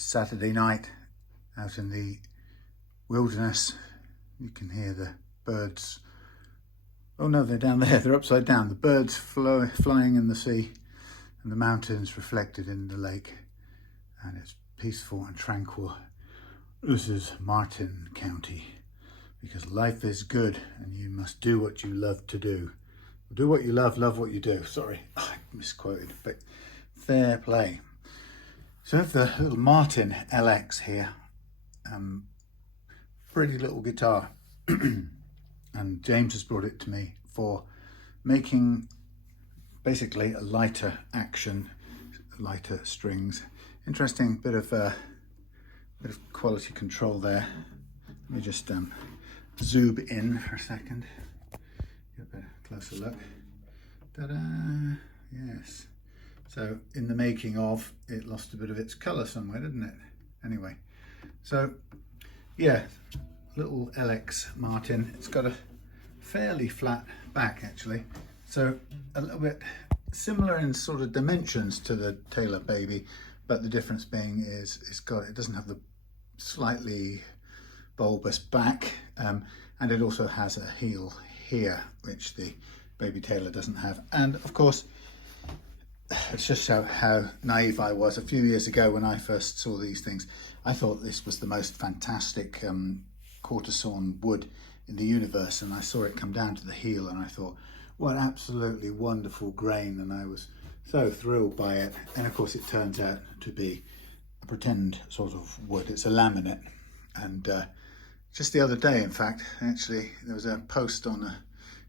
Saturday night out in the wilderness. You can hear the birds. Oh no, they're down there, they're upside down. The birds flying in the sea and the mountains reflected in the lake. And it's peaceful and tranquil. This is Martin County, because life is good and you must do what you love to do. Do what you love what you do. Sorry, I misquoted, but fair play. So I have the little Martin LX here. Pretty little guitar. And James has brought it to me for making basically a lighter action, lighter strings. Interesting bit of quality control there. Let me just zoom in for a second. Get a bit closer look. Ta-da! Yes. So in the making of, it lost a bit of its colour somewhere, didn't it? Anyway, so yeah, little LX Martin. It's got a fairly flat back actually, so a little bit similar in sort of dimensions to the Taylor Baby, but the difference being is it doesn't have the slightly bulbous back, and it also has a heel here, which the Baby Taylor doesn't have. And of course, it's just how naive I was a few years ago when I first saw these things. I thought this was the most fantastic quarter sawn wood in the universe, and I saw it come down to the heel and I thought, what absolutely wonderful grain, and I was so thrilled by it. And of course it turns out to be a pretend sort of wood. It's a laminate. And just the other day, in fact, actually there was a post on a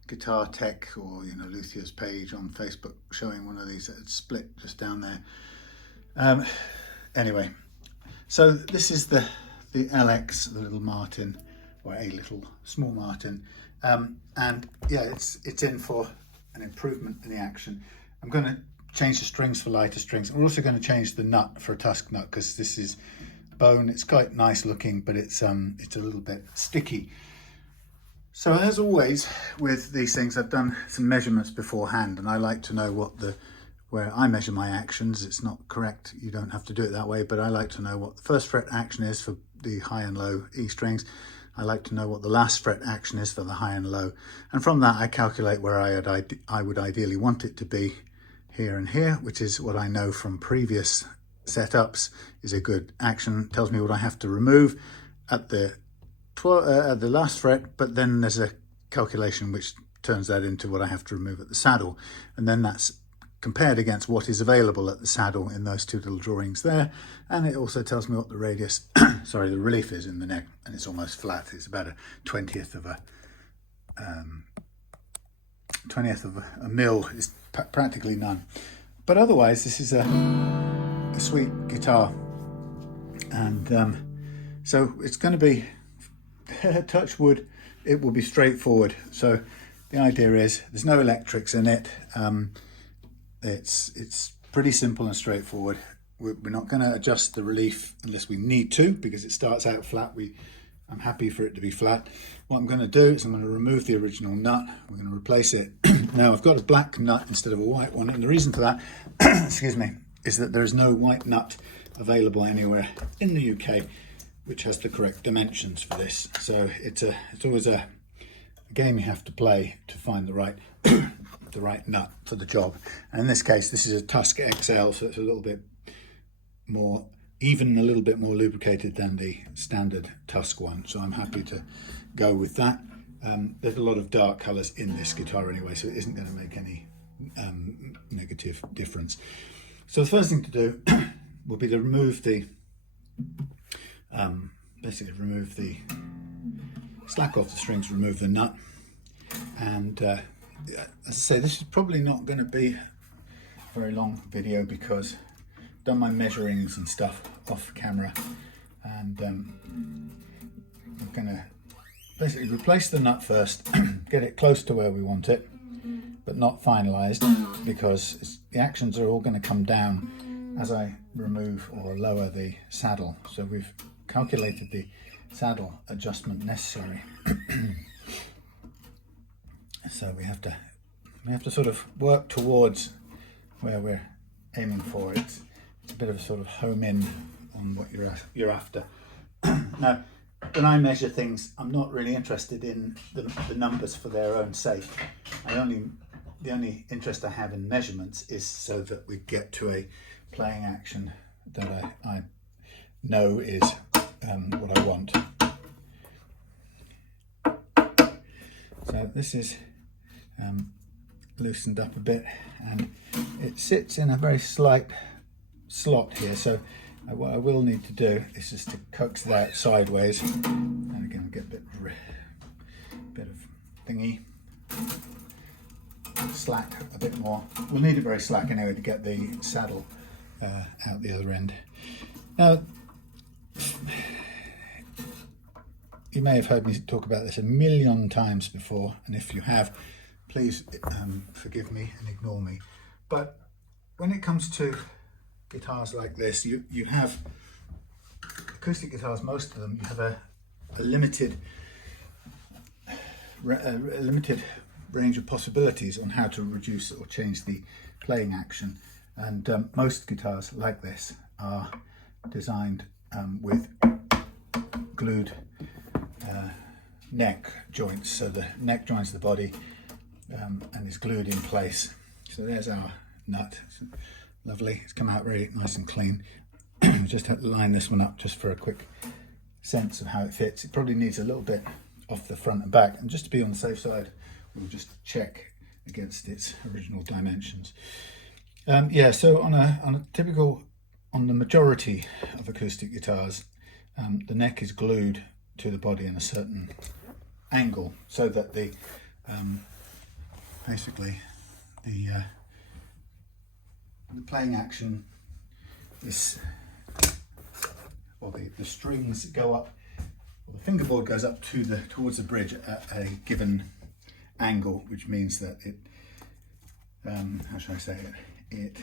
Guitar Tech or Luthier's page on Facebook showing one of these that had split just down there. Anyway, so this is the LX, the little Martin, or a little small Martin, and yeah, it's in for an improvement in the action. I'm going to change the strings for lighter strings. We're also going to change the nut for a Tusq nut, because this is bone. It's quite nice looking, but it's a little bit sticky. So as always with these things, I've done some measurements beforehand, and I like to know where I measure my actions. It's not correct, you don't have to do it that way, but I like to know what the first fret action is for the high and low E strings. I like to know what the last fret action is for the high and low. And from that I calculate where I would ideally want it to be here and here, which is what I know from previous setups is a good action. It tells me what I have to remove at the last fret, but then there's a calculation which turns that into what I have to remove at the saddle, and then that's compared against what is available at the saddle in those two little drawings there. And it also tells me what the radius sorry, the relief is in the neck, and it's almost flat. It's about a 20th of a mil. Is practically none, but otherwise this is a sweet guitar. And so it's going to be touch wood, it will be straightforward. So the idea is there's no electrics in it. It's pretty simple and straightforward. We're not going to adjust the relief unless we need to, because it starts out flat. I'm happy for it to be flat. What I'm going to do is I'm going to remove the original nut. We're going to replace it. Now I've got a black nut instead of a white one, and the reason for that excuse me, is that there is no white nut available anywhere in the UK which has the correct dimensions for this. So it's always a game you have to play to find the right the right nut for the job. And in this case, this is a Tusq XL, so it's a little bit more even, a little bit more lubricated than the standard Tusq one. So I'm happy to go with that. There's a lot of dark colours in this guitar anyway, so it isn't going to make any negative difference. So the first thing to do will be to remove the basically remove the slack off the strings, remove the nut. And as I say, this is probably not going to be a very long video because I've done my measurings and stuff off camera, and I'm going to basically replace the nut first, get it close to where we want it, but not finalized, because the actions are all going to come down as I remove or lower the saddle. So we've calculated the saddle adjustment necessary. So we have to sort of work towards where we're aiming for. It's a bit of a sort of home in on what you're after. Now, when I measure things, I'm not really interested in the numbers for their own sake. The only interest I have in measurements is so that we get to a playing action that I know is what I want. So this is loosened up a bit, and it sits in a very slight slot here, so what I will need to do is just to coax that sideways, and again get a bit of thingy, slack a bit more. We'll need it very slack anyway to get the saddle out the other end. Now, you may have heard me talk about this a million times before, and if you have, please forgive me and ignore me. But when it comes to guitars like this, you have acoustic guitars, most of them, you have a limited range of possibilities on how to reduce or change the playing action. And most guitars like this are designed with glued neck joints, so the neck joins the body and is glued in place. So there's our nut. It's lovely, it's come out very nice and clean. Just have to line this one up just for a quick sense of how it fits. It probably needs a little bit off the front and back, and just to be on the safe side, we'll just check against its original dimensions. Yeah, so on the majority of acoustic guitars, the neck is glued to the body in a certain angle, so that the basically the playing action is, or the strings go up, or the fingerboard goes up towards the bridge at a given angle, which means that it, how should I say it, it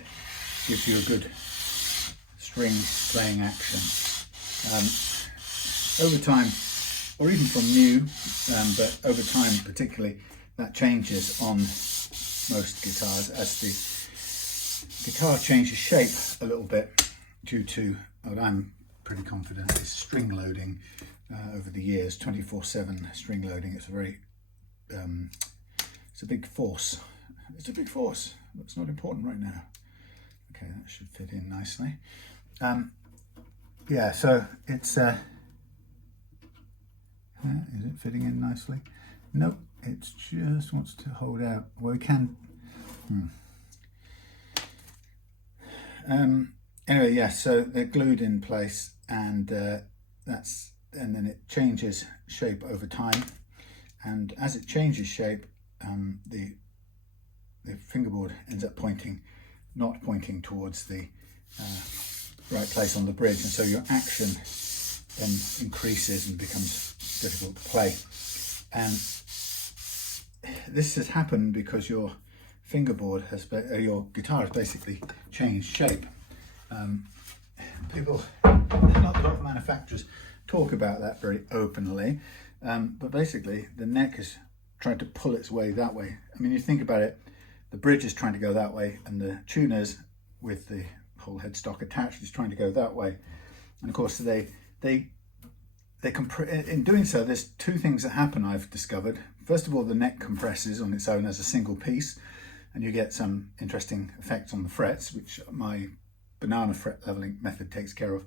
gives you a good string playing action. Over time, or even from new, but over time particularly, that changes on most guitars as the guitar changes shape a little bit due to what I'm pretty confident is string loading over the years, 24/7 string loading. It's a very, it's a big force. It's a big force. That's not important right now. Okay, that should fit in nicely. Yeah, so it's, is it fitting in nicely? Nope, it just wants to hold out. Well, we can, anyway, yeah, so they're glued in place, and then it changes shape over time, and as it changes shape, the fingerboard ends up not pointing towards the right place on the bridge, and so your action then increases and becomes difficult to play. And this has happened because your fingerboard your guitar has basically changed shape. Not a lot of manufacturers talk about that very openly, but basically the neck is trying to pull its way that way. I mean, you think about it, the bridge is trying to go that way, and the tuners with the whole headstock attached is trying to go that way. And of course they in doing so, there's two things that happen, I've discovered. First of all, the neck compresses on its own as a single piece, and you get some interesting effects on the frets, which my banana fret leveling method takes care of.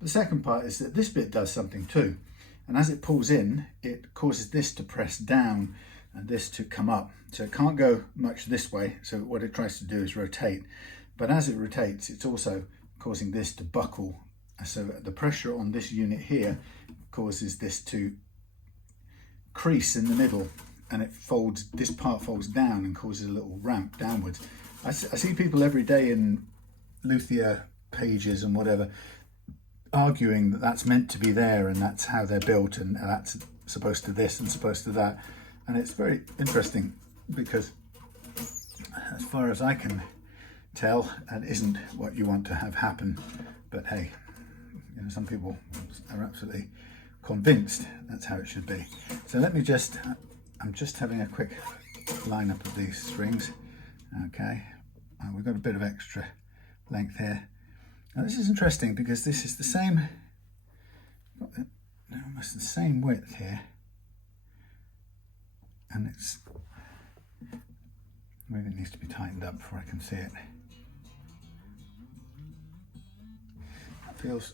The second part is that this bit does something too, and as it pulls in, it causes this to press down and this to come up. So it can't go much this way, so what it tries to do is rotate. But as it rotates, it's also causing this to buckle. So the pressure on this unit here causes this to crease in the middle, and this part folds down and causes a little ramp downwards. I see people every day in luthier pages and whatever arguing that that's meant to be there, and that's how they're built, and that's supposed to this and supposed to that. And it's very interesting because, as far as I can tell, that isn't what you want to have happen. But hey, you know, some people are absolutely convinced that's how it should be. So I'm just having a quick line up of these strings. Okay, we've got a bit of extra length here, Now this is interesting because this is the same, almost the same width here, and it's maybe it needs to be tightened up before I can see it. It feels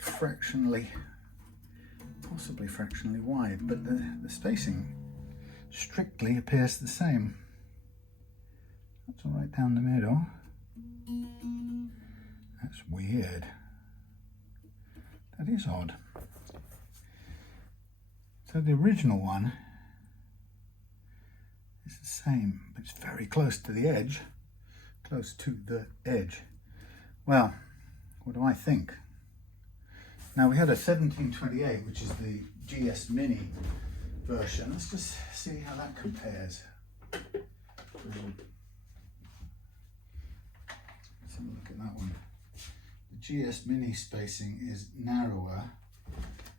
fractionally, possibly fractionally wide, but the spacing strictly appears the same. That's all right down the middle. That's weird. That is odd. So the original one is the same, but it's very close to the edge. Close to the edge. Well, what do I think? Now we had a 1728, which is the GS Mini version. Let's just see how that compares. Let's have a look at that one. The GS Mini spacing is narrower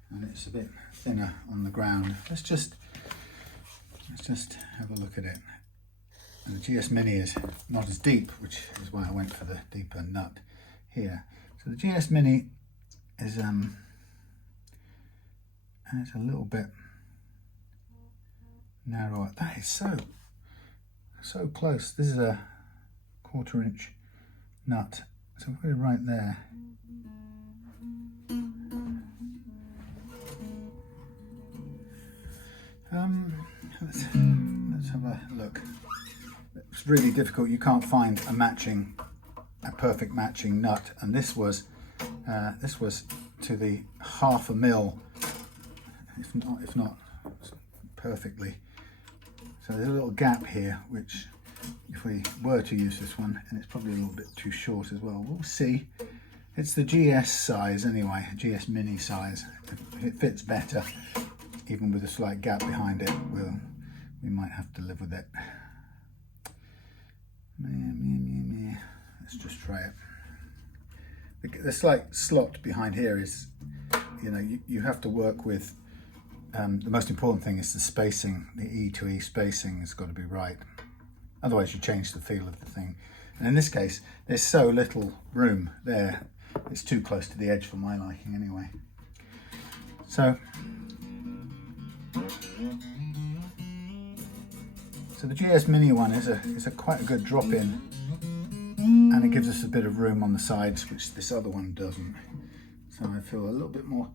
and it's a bit thinner on the ground. Let's just have a look at it. And the GS Mini is not as deep, which is why I went for the deeper nut here. So the GS Mini is it's a little bit narrower. That is so close. This is a 1/4 inch nut, so we're right there. Let's have a look. It's really difficult. You can't find a perfect matching nut, and this was to the 1/2 mil, if not perfectly. So there's a little gap here, which if we were to use this one, and it's probably a little bit too short as well. We'll see. It's the GS size anyway, GS Mini size. If it fits better, even with a slight gap behind it, we might have to live with it. Let's just try it. The slight slot behind here is, you have to work with, the most important thing is the spacing. The E to E spacing has got to be right. Otherwise you change the feel of the thing. And in this case, there's so little room there. It's too close to the edge for my liking anyway. So the GS Mini one is a quite a good drop in, and it gives us a bit of room on the sides, which this other one doesn't. So I feel a little bit more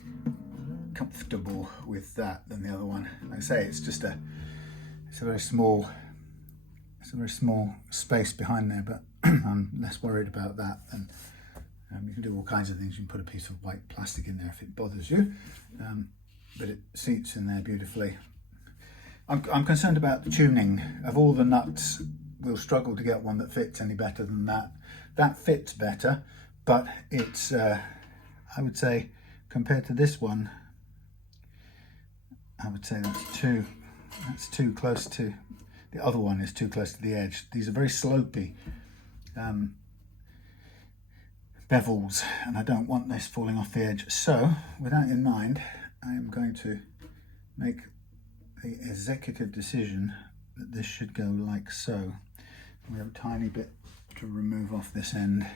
comfortable with that than the other one. Like I say, it's a very small space behind there, but I'm less worried about that. And you can do all kinds of things. You can put a piece of white plastic in there if it bothers you, but it seats in there beautifully. I'm concerned about the tuning. Of all the nuts, we'll struggle to get one that fits any better than that. That fits better, but it's, I would say, compared to this one, I would say that's too close to, the other one is too close to the edge. These are very slopey bevels, and I don't want this falling off the edge. So, with that in mind, I am going to make the executive decision that this should go like so. We have a tiny bit to remove off this end.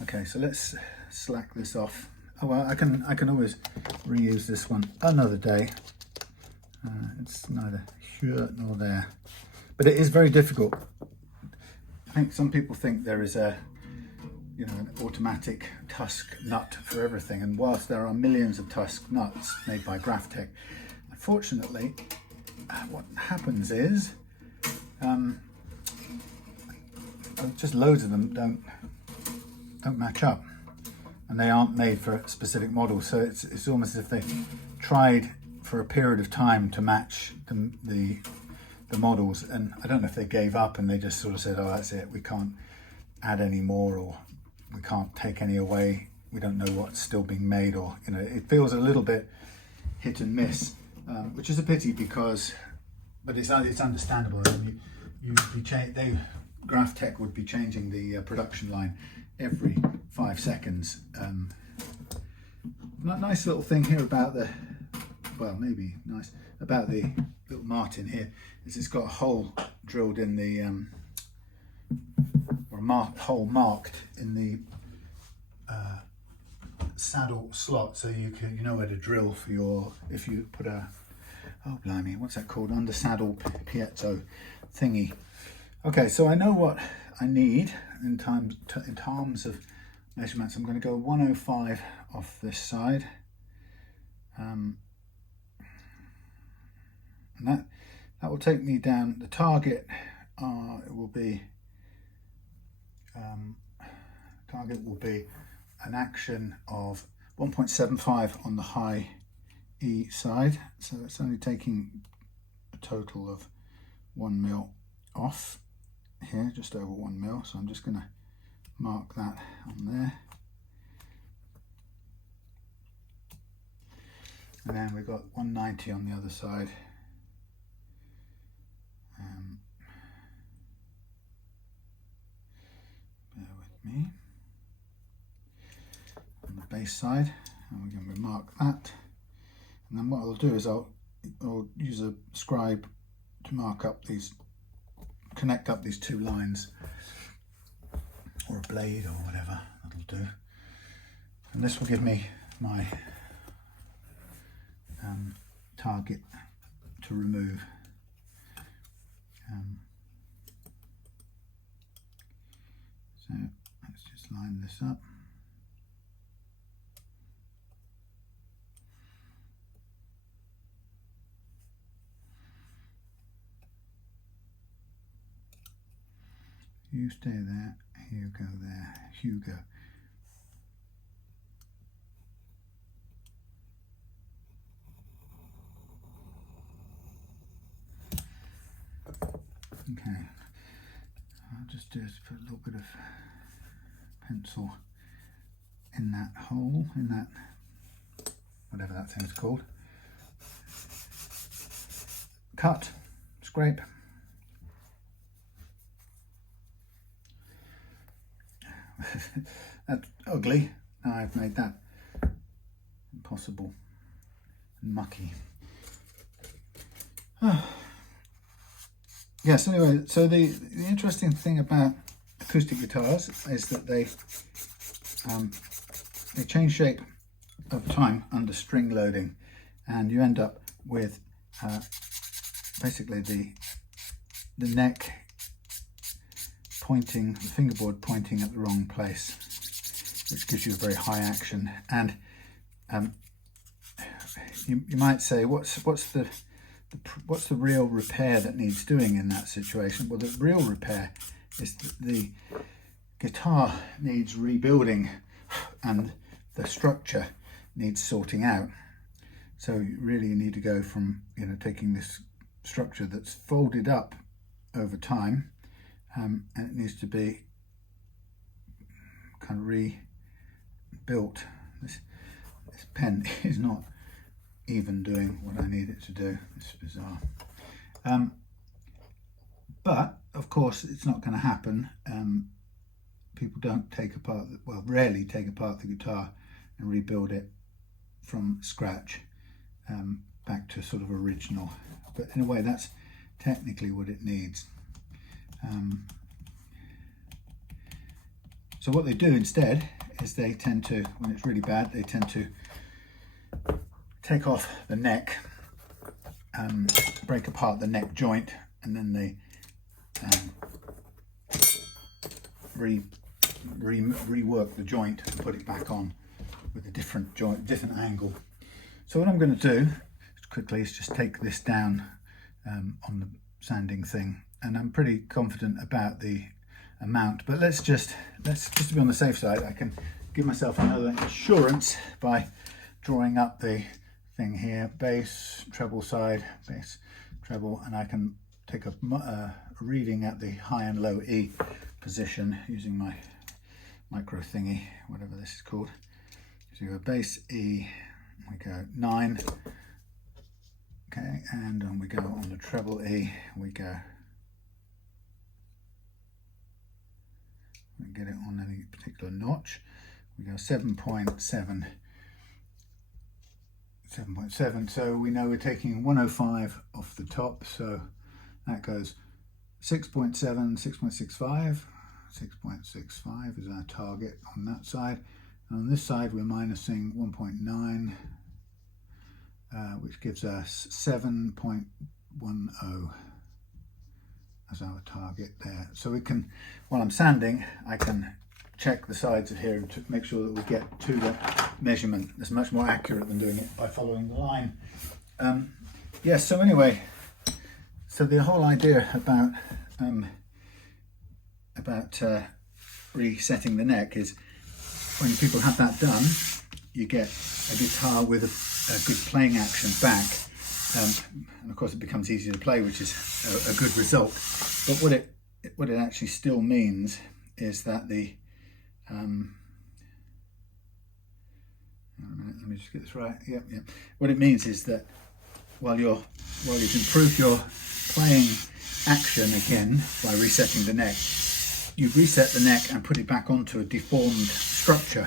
Okay, so let's slack this off. Oh well, I can always reuse this one another day. It's neither here nor there, but it is very difficult. I think some people think there is an automatic Tusq nut for everything, and whilst there are millions of Tusq nuts made by Graphtec, unfortunately what happens is just loads of them don't match up, and they aren't made for specific models. So it's almost as if they tried for a period of time to match the models, and I don't know if they gave up and they just sort of said, oh, that's it, we can't add any more, or we can't take any away, we don't know what's still being made, or it feels a little bit hit and miss, which is a pity, but it's understandable. Graphtec would be changing the production line every 5 seconds. Nice little thing here about maybe nice, about the little Martin here is it's got a hole drilled in the or a hole marked in the saddle slot, so you know where to drill for your, if you put a, oh blimey, what's that called, under saddle piezo thingy. Okay, so I know what I need in terms of measurements. I'm going to go 105 off this side, and that will take me down. The target it will be an action of 1.75 on the high E side, so it's only taking a total of 1 mil off here, just over 1 mil. So I'm just going to mark that on there, and then we've got 190 on the other side. Bear with me. On the base side, and we're going to mark that, and then what I'll do is I'll use a scribe to mark up these, connect up these two lines, or a blade or whatever, that'll do, and this will give me my target to remove. So let's just line this up. You stay there, you go there, Hugo. Okay, I'll just do is put a little bit of pencil in that hole, in that, whatever that thing's called. Cut, scrape. That's ugly. Now I've made that impossible and mucky. Yes, anyway, so the interesting thing about acoustic guitars is that they change shape over time under string loading, and you end up with basically the neck pointing, the fingerboard pointing at the wrong place, which gives you a very high action. And you might say, what's the real repair that needs doing in that situation? Well, the real repair is that the guitar needs rebuilding and the structure needs sorting out. So you really need to go from, taking this structure that's folded up over time, and it needs to be kind of rebuilt. This pen is not even doing what I need it to do. It's bizarre. But of course it's not going to happen. People don't take apart, well, rarely take apart the guitar and rebuild it from scratch back to sort of original. But in a way that's technically what it needs. So what they do instead is they tend to, when it's really bad, they tend to take off the neck, break apart the neck joint, and then they rework the joint and put it back on with a different joint, different angle. So what I'm going to do quickly is just take this down on the sanding thing, and I'm pretty confident about the amount, but let's just to be on the safe side, I can give myself another insurance by drawing up the thing here, bass, treble side, bass, treble, and I can take a reading at the high and low E position using my micro thingy, whatever this is called. So you go bass E, we go 9, okay, and then we go on the treble E, we go, we get it on any particular notch, we go 7.7, 7.7, so we know we're taking 105 off the top, so that goes 6.7, 6.65. 6.65 is our target on that side, and on this side we're minusing 1.9, which gives us 7.10 as our target there. So we can, while I'm sanding, I can check the sides of here to make sure that we get to the measurement. It's much more accurate than doing it by following the line. Yes, so anyway, so the whole idea about resetting the neck is when people have that done, you get a guitar with a good playing action back, and of course it becomes easier to play, which is a good result. But what it actually still means is that the let me just get this right. Yep. What it means is that while you've improved your playing action again by resetting the neck, you reset the neck and put it back onto a deformed structure,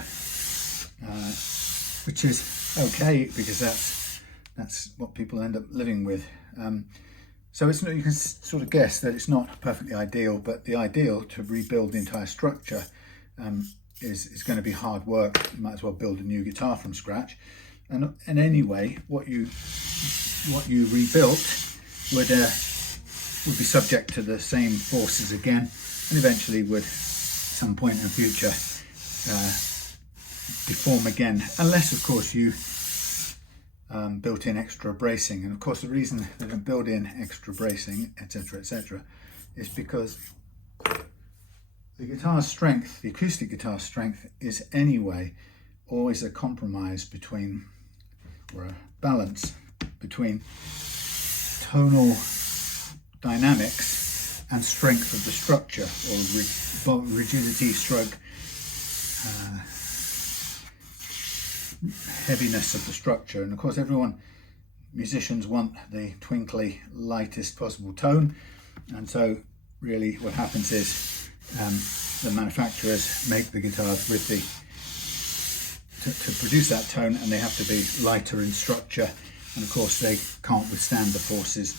which is okay because that's what people end up living with. So it's not, you can sort of guess that it's not perfectly ideal, but the ideal to rebuild the entire structure is going to be hard work. You might as well build a new guitar from scratch. And anyway, what you rebuilt would be subject to the same forces again, and eventually would, at some point in the future, deform again, unless of course you built in extra bracing. And of course the reason that I build in extra bracing, etc., is because the guitar's strength, the acoustic guitar strength, is anyway always a compromise between, or a balance between, tonal dynamics and strength of the structure, or rigidity stroke heaviness of the structure. And of course musicians want the twinkly, lightest possible tone, and so really what happens is the manufacturers make the guitars with to produce that tone, and they have to be lighter in structure, and of course they can't withstand the forces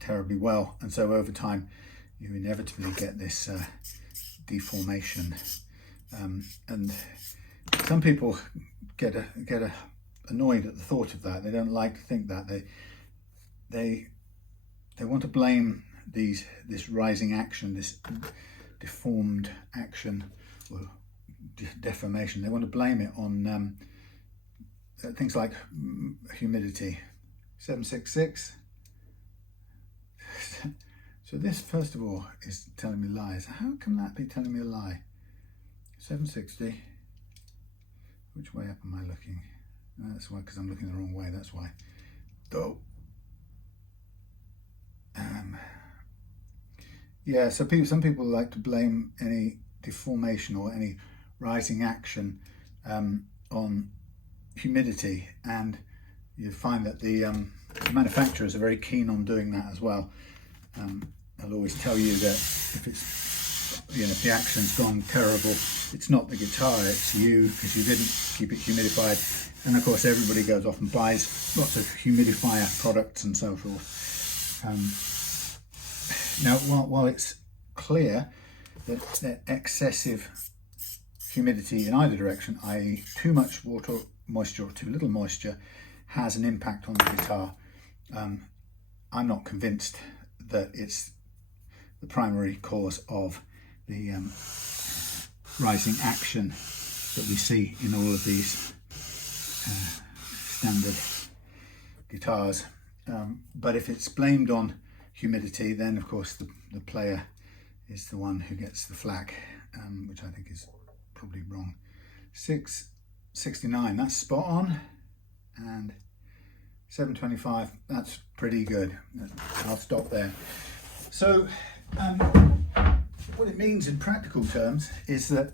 terribly well, and so over time you inevitably get this deformation, and some people get annoyed at the thought of that. They don't like to think that. They want to blame this rising action, this deformed action or deformation. They want to blame it on things like humidity. 766. So this, first of all, is telling me lies. How can that be telling me a lie? 760. Which way up am I looking? That's why, because I'm looking the wrong way. That's why. Oh. Yeah, so some people like to blame any deformation or any rising action on humidity, and you find that the manufacturers are very keen on doing that as well. They'll always tell you that if it's, if the action's gone terrible, it's not the guitar, it's you, because you didn't keep it humidified. And of course everybody goes off and buys lots of humidifier products and so forth. Now, while it's clear that excessive humidity in either direction, i.e. too much water moisture or too little moisture, has an impact on the guitar, I'm not convinced that it's the primary cause of the rising action that we see in all of these standard guitars. But if it's blamed on humidity, then of course the player is the one who gets the flack, which I think is probably wrong. 669, that's spot on, and 725, that's pretty good. I'll stop there. So what it means in practical terms is that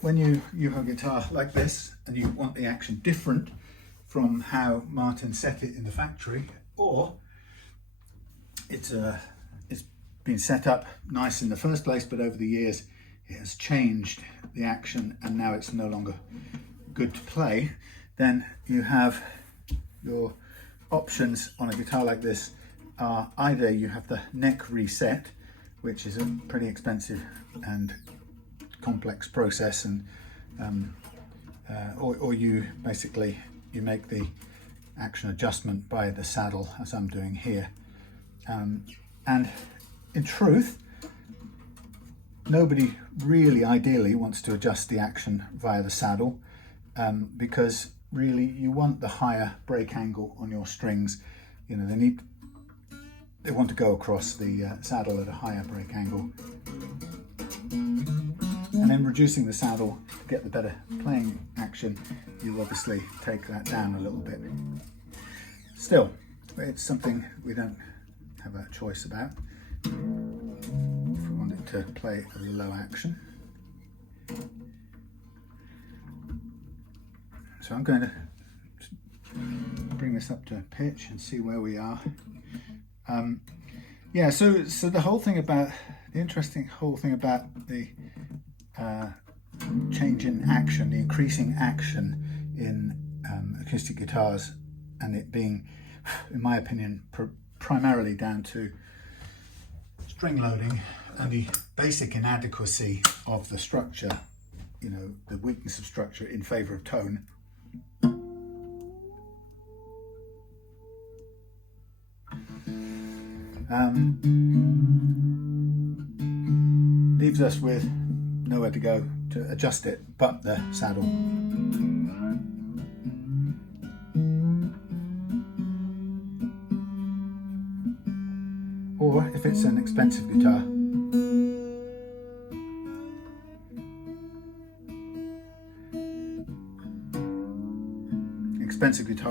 when you have a guitar like this and you want the action different from how Martin set it in the factory, or it's been set up nice in the first place, but over the years it has changed the action and now it's no longer good to play, then you have your options on a guitar like this are either you have the neck reset, which is a pretty expensive and complex process, and or you basically you make the action adjustment by the saddle, as I'm doing here. And in truth, nobody really ideally wants to adjust the action via the saddle, because really you want the higher break angle on your strings. You know, they want to go across the saddle at a higher break angle, and then reducing the saddle to get the better playing action, you obviously take that down a little bit. Still, it's something we don't have a choice about if we want it to play at a low action. So I'm going to bring this up to pitch and see where we are. Yeah, so the whole thing about, the interesting whole thing about the change in action, the increasing action in acoustic guitars, and it being, in my opinion, primarily down to string loading and the basic inadequacy of the structure, you know, the weakness of structure in favor of tone. Leaves us with nowhere to go to adjust it but the saddle. Or if it's an expensive guitar,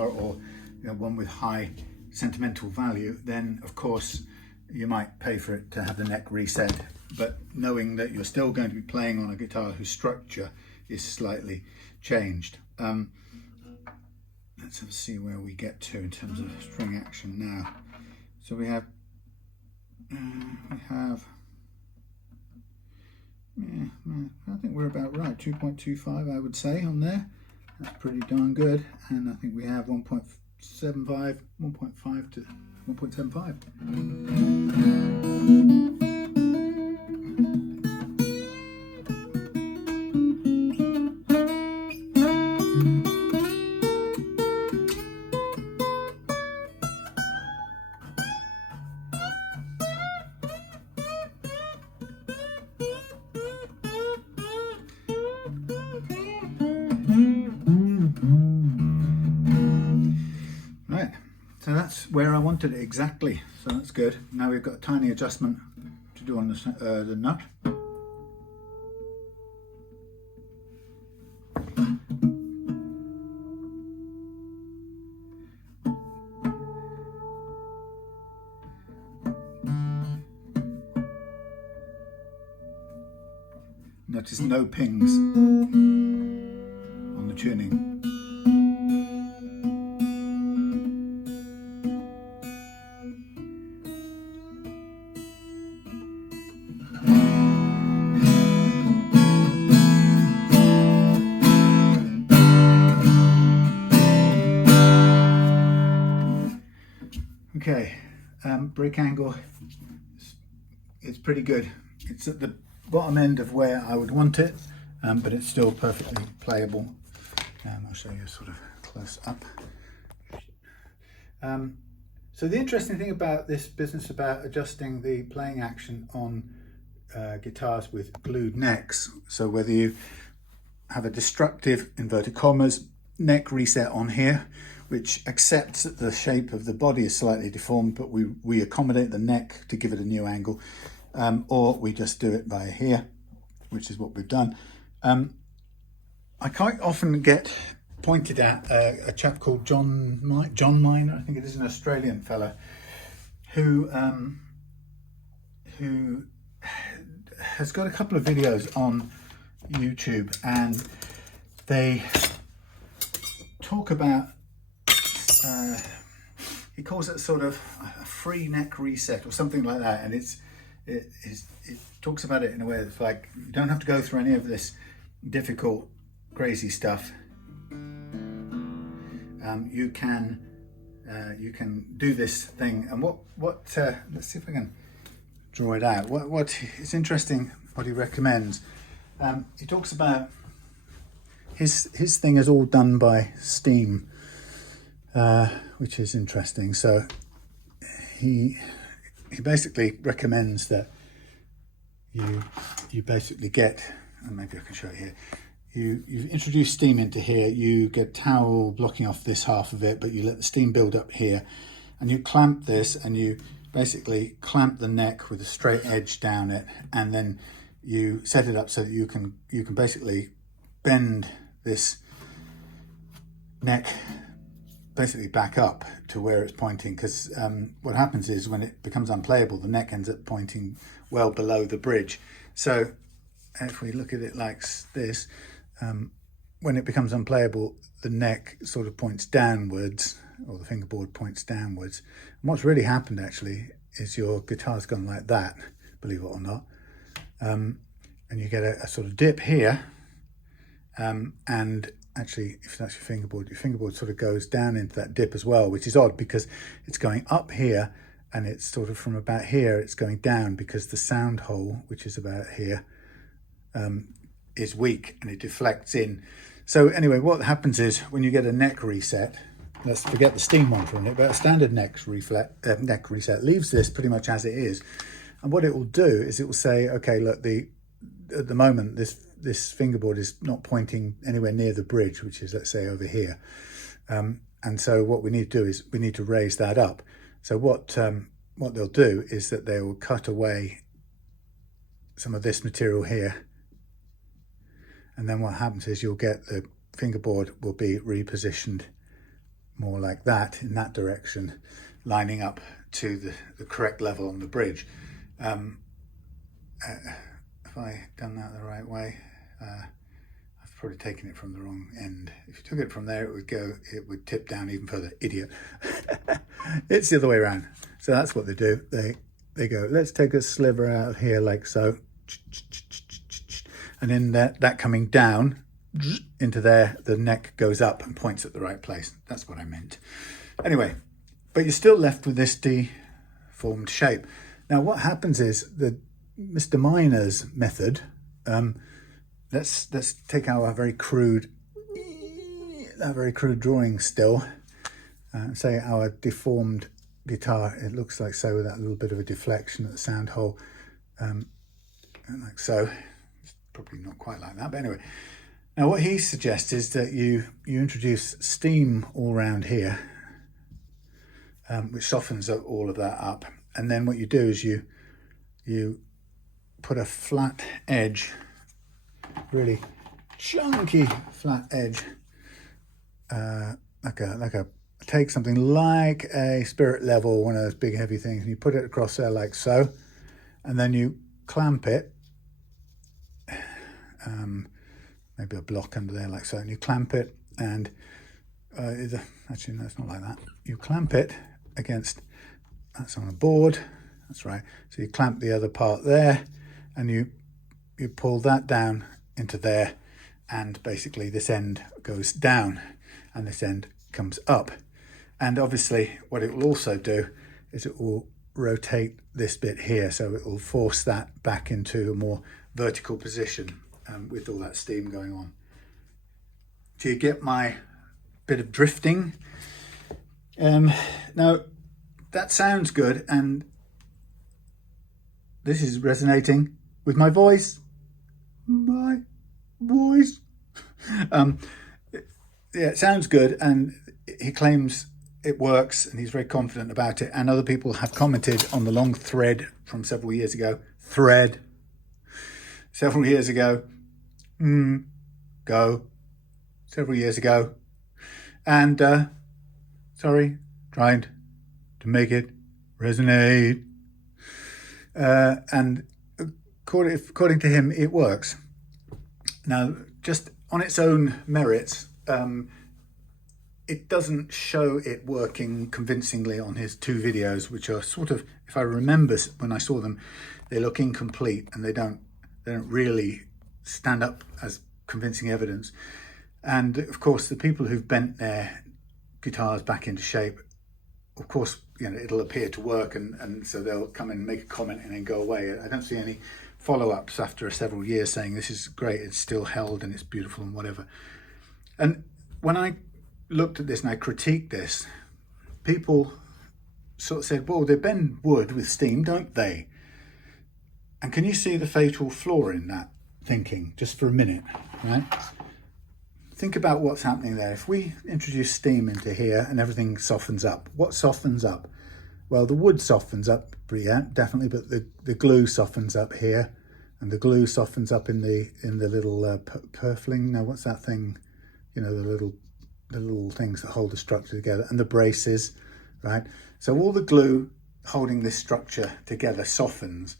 or you know, one with high sentimental value, then of course you might pay for it to have the neck reset, but knowing that you're still going to be playing on a guitar whose structure is slightly changed. Let's see where we get to in terms of string action now. So we have I think we're about right, 2.25 I would say on there. That's pretty darn good, and I think we have 1.75 to 1.75. Right, so that's where I wanted it exactly, so that's good. Now we've got a tiny adjustment to do on the nut. Notice no pings on the tuning. Okay, break angle, it's pretty good. It's at the bottom end of where I would want it, but it's still perfectly playable. I'll show you sort of close up. So the interesting thing about this business about adjusting the playing action on guitars with glued necks, so whether you have a destructive, inverted commas, neck reset on here, which accepts that the shape of the body is slightly deformed, but we accommodate the neck to give it a new angle, or we just do it via here, which is what we've done. I quite often get pointed at a chap called John Miner, I think it is, an Australian fella, who has got a couple of videos on YouTube, and they talk about, he calls it sort of a free neck reset or something like that, and it talks about it in a way that's like, you don't have to go through any of this difficult, crazy stuff. you can do this thing. And what let's see if I can draw it out. What it's interesting what he recommends. He talks about his thing is all done by steam, which is interesting. So he basically recommends that you basically get, and maybe I can show it here, you introduce steam into here, you get towel blocking off this half of it, but you let the steam build up here, and you clamp this, and you basically clamp the neck with a straight edge down it, and then you set it up so that you can basically bend this neck basically back up to where it's pointing, because what happens is when it becomes unplayable, the neck ends up pointing well below the bridge. So if we look at it like this, when it becomes unplayable, the neck sort of points downwards, or the fingerboard points downwards. And what's really happened actually is your guitar's gone like that, believe it or not. And you get a sort of dip here, and actually if that's your fingerboard sort of goes down into that dip as well, which is odd because it's going up here, and it's sort of from about here it's going down because the sound hole, which is about here, is weak and it deflects in. So anyway, what happens is when you get a neck reset, let's forget the steam one for a minute, but a standard neck reset leaves this pretty much as it is. And what it will do is it will say, okay, look, at the moment this fingerboard is not pointing anywhere near the bridge, which is, let's say, over here. And so what we need to do is we need to raise that up. So what they'll do is that they will cut away some of this material here, and then what happens is you'll get the fingerboard will be repositioned more like that, in that direction, lining up to the correct level on the bridge. Have I done that the right way? I've probably taken it from the wrong end. If you took it from there, it would tip down even further. Idiot. It's the other way around. So that's what they do. They go, let's take a sliver out of here like so. And in that coming down into there, the neck goes up and points at the right place. That's what I meant. Anyway, but you're still left with this deformed shape. Now what happens is the Mr. Miner's method, let's take our very crude drawing still, say our deformed guitar. It looks like so, with that little bit of a deflection at the sound hole, like so. It's probably not quite like that, but anyway. Now what he suggests is that you introduce steam all around here, which softens all of that up, and then what you do is you put a flat edge, really chunky flat edge, take something like a spirit level, one of those big heavy things, and you put it across there like so, and then you clamp it, maybe a block under there like so, and you clamp it, and actually no, it's not like that. You clamp it against, that's on a board, that's right. So you clamp the other part there, and you pull that down into there, and basically this end goes down and this end comes up. And obviously what it will also do is it will rotate this bit here, so it will force that back into a more vertical position, with all that steam going on. Do you get my bit of drifting? Now that sounds good, and this is resonating with my voice. Yeah, it sounds good, and he claims it works, and he's very confident about it. And other people have commented on the long thread from several years ago. Several years ago. Several years ago. And, trying to make it resonate. And according to him, it works. Now, just on its own merits, it doesn't show it working convincingly on his two videos, which are sort of, if I remember when I saw them, they look incomplete and they don't really stand up as convincing evidence. And of course, the people who've bent their guitars back into shape, of course, you know, it'll appear to work, and so they'll come and make a comment and then go away. I don't see any follow-ups after several years saying this is great, it's still held and it's beautiful and whatever. And when I looked at this and I critiqued this, people sort of said, well, they bend wood with steam, don't they? And can you see the fatal flaw in that thinking, just for a minute, right? Think about what's happening there. If we introduce steam into here and everything softens up, what softens up? Well, the wood softens up, yeah, definitely, but the glue softens up here, and the glue softens up in the little purfling. No, what's that thing? You know, the little things that hold the structure together, and the braces, right? So all the glue holding this structure together softens,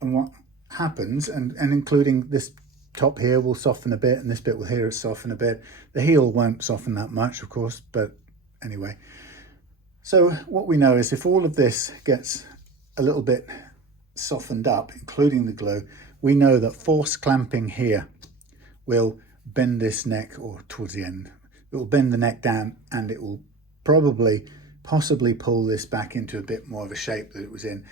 and what happens, and including this top here will soften a bit, and this bit will here soften a bit. The heel won't soften that much, of course, but anyway. So what we know is if all of this gets a little bit softened up, including the glue, we know that force clamping here will bend this neck, or towards the end, it will bend the neck down, and it will possibly pull this back into a bit more of a shape that it was in.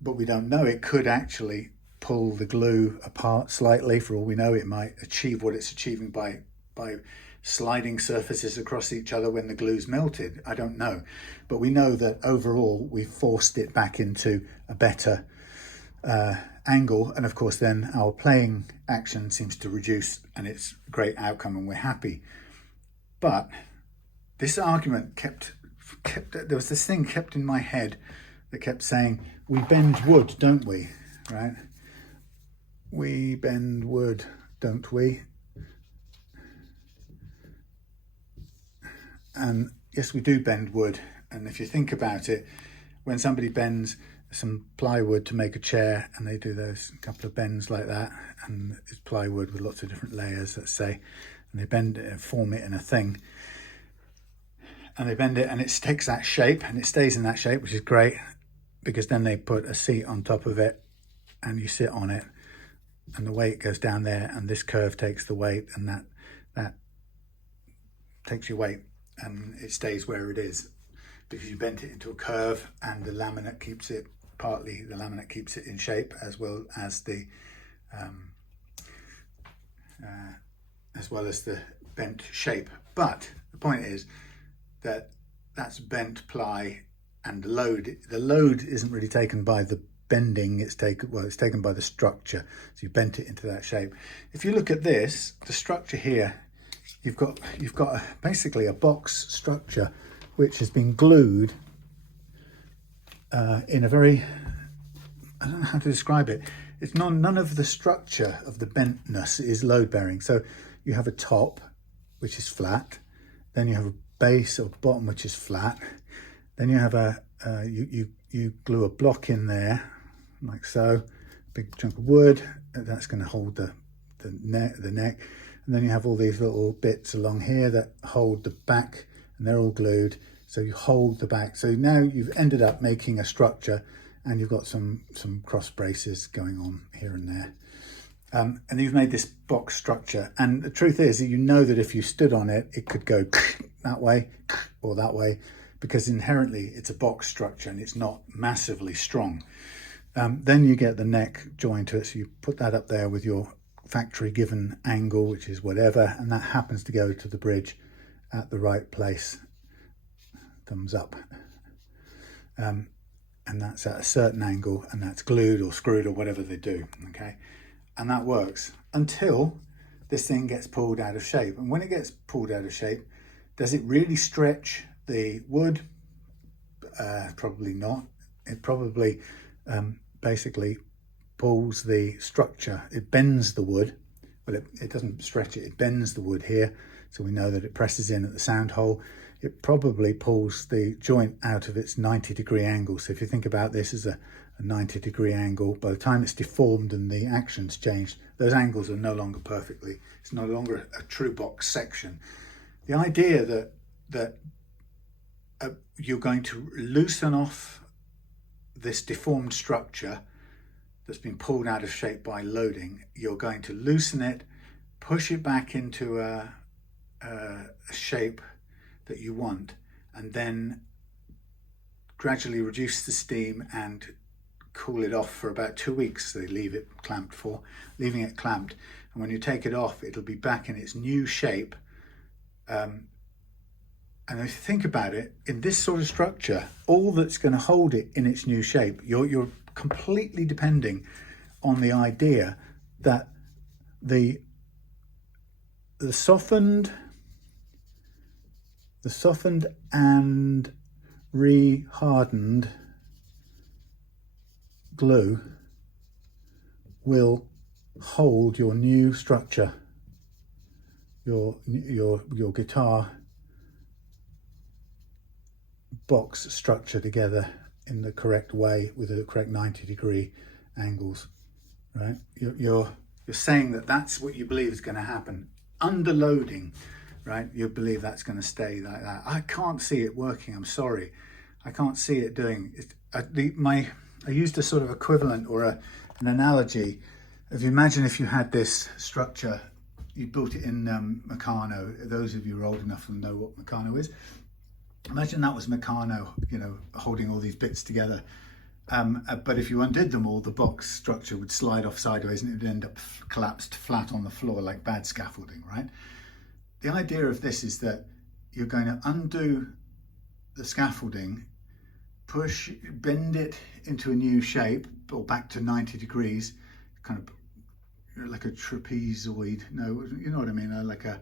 But we don't know. It could actually pull the glue apart slightly. For all we know, it might achieve what it's achieving by sliding surfaces across each other when the glue's melted. I don't know, but we know that overall we forced it back into a better angle, and of course then our playing action seems to reduce, and it's a great outcome and we're happy. But this argument kept there was this thing kept in my head that kept saying, we bend wood, don't we? Right? We bend wood, don't we? And yes, we do bend wood. And if you think about it, when somebody bends some plywood to make a chair, and they do those couple of bends like that, and it's plywood with lots of different layers, let's say, and they bend it and form it in a thing, and they bend it and it takes that shape and it stays in that shape, which is great, because then they put a seat on top of it and you sit on it, and the weight goes down there, and this curve takes the weight, and that takes your weight, and it stays where it is because you bent it into a curve, and the laminate keeps it in shape, as well as the bent shape. But the point is that that's bent ply, and the load isn't really taken by the bending, it's taken by the structure. So you bent it into that shape. If you look at this, the structure here, you've got basically a box structure which has been glued in a very, I don't know how to describe it. It's none of the structure of the bentness is load bearing. So you have a top which is flat, then you have a base or bottom which is flat, then you have you glue a block in there like so, big chunk of wood that's going to hold the neck, and then you have all these little bits along here that hold the back, and they're all glued, so you hold the back. So now you've ended up making a structure, and you've got some cross braces going on here and there, and you've made this box structure. And the truth is that you know that if you stood on it, it could go that way or that way, because inherently it's a box structure and it's not massively strong. Then you get the neck joined to it, so you put that up there with your factory given angle, which is whatever, and that happens to go to the bridge at the right place, thumbs up, and that's at a certain angle, and that's glued or screwed or whatever they do, okay? And that works until this thing gets pulled out of shape. And when it gets pulled out of shape, does it really stretch the wood? Probably not. It probably basically pulls the structure. It bends the wood. Well, it doesn't stretch it, it bends the wood here, so we know that it presses in at the sound hole. It probably pulls the joint out of its 90-degree angle. So if you think about this as a 90-degree angle, by the time it's deformed and the action's changed, those angles are no longer perfectly, it's no longer a true box section. The idea that you're going to loosen off this deformed structure that's been pulled out of shape by loading, you're going to loosen it, push it back into a a shape that you want, and then gradually reduce the steam and cool it off for about 2 weeks. They leave it clamped for, leaving it clamped, and when you take it off, it'll be back in its new shape. And if you think about it, in this sort of structure, all that's going to hold it in its new shape, you're completely depending on the idea that the softened and re-hardened glue will hold your new structure, your guitar box structure together in the correct way with the correct 90-degree angles, right? You're saying that that's what you believe is going to happen. Underloading, right? You believe that's going to stay like that. I can't see it working. I'm sorry, I can't see it doing it. I used a sort of equivalent or an analogy. If you imagine if you had this structure, you built it in Meccano. Those of you who are old enough will know what Meccano is. Imagine that was Meccano, you know, holding all these bits together. But if you undid them all, the box structure would slide off sideways and it would end up collapsed flat on the floor like bad scaffolding, right? The idea of this is that you're going to undo the scaffolding, bend it into a new shape, or back to 90 degrees, kind of like a trapezoid. No, you know what I mean? Like a,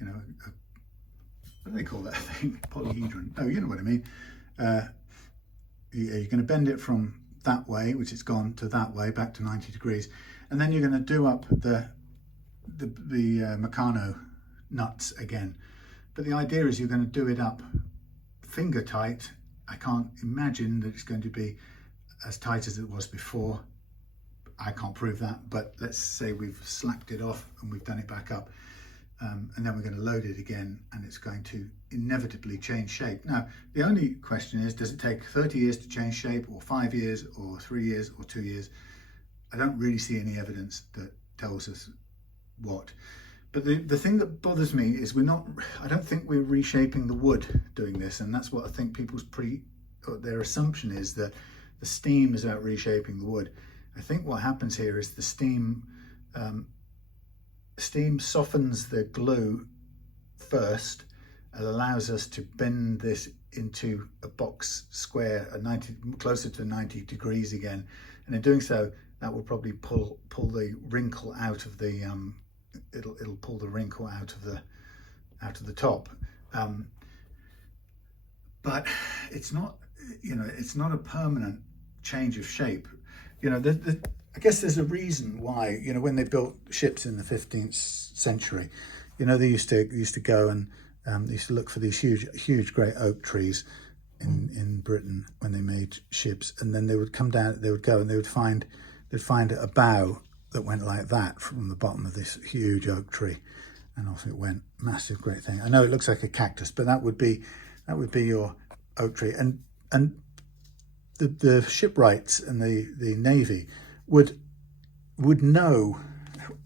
you know, what do they call that thing? Polyhedron. Oh, you know what I mean. You're going to bend it from that way, which it's gone, to that way, back to 90 degrees. And then you're going to do up the Meccano nuts again. But the idea is you're going to do it up finger tight. I can't imagine that it's going to be as tight as it was before. I can't prove that, but let's say we've slacked it off and we've done it back up. And then we're going to load it again, and it's going to inevitably change shape. Now, the only question is, does it take 30 years to change shape, or 5 years, or 3 years, or 2 years? I don't really see any evidence that tells us what. But the thing that bothers me is I don't think we're reshaping the wood doing this, and that's what I think their assumption is, that the steam is out reshaping the wood. I think what happens here is the steam softens the glue first and allows us to bend this into a box square, closer to 90 degrees again. And in doing so, that will probably pull the wrinkle out of the it'll pull the wrinkle out of the top. But it's not, you know, it's not a permanent change of shape. You know, I guess there's a reason why, you know, when they built ships in the 15th century, you know, they used to go and they used to look for these huge great oak trees in Britain when they made ships, and then they would come down, they would go and they'd find a bough that went like that from the bottom of this huge oak tree, and off it went. Massive, great thing. I know it looks like a cactus, but that would be your oak tree. And the shipwrights and the Navy would know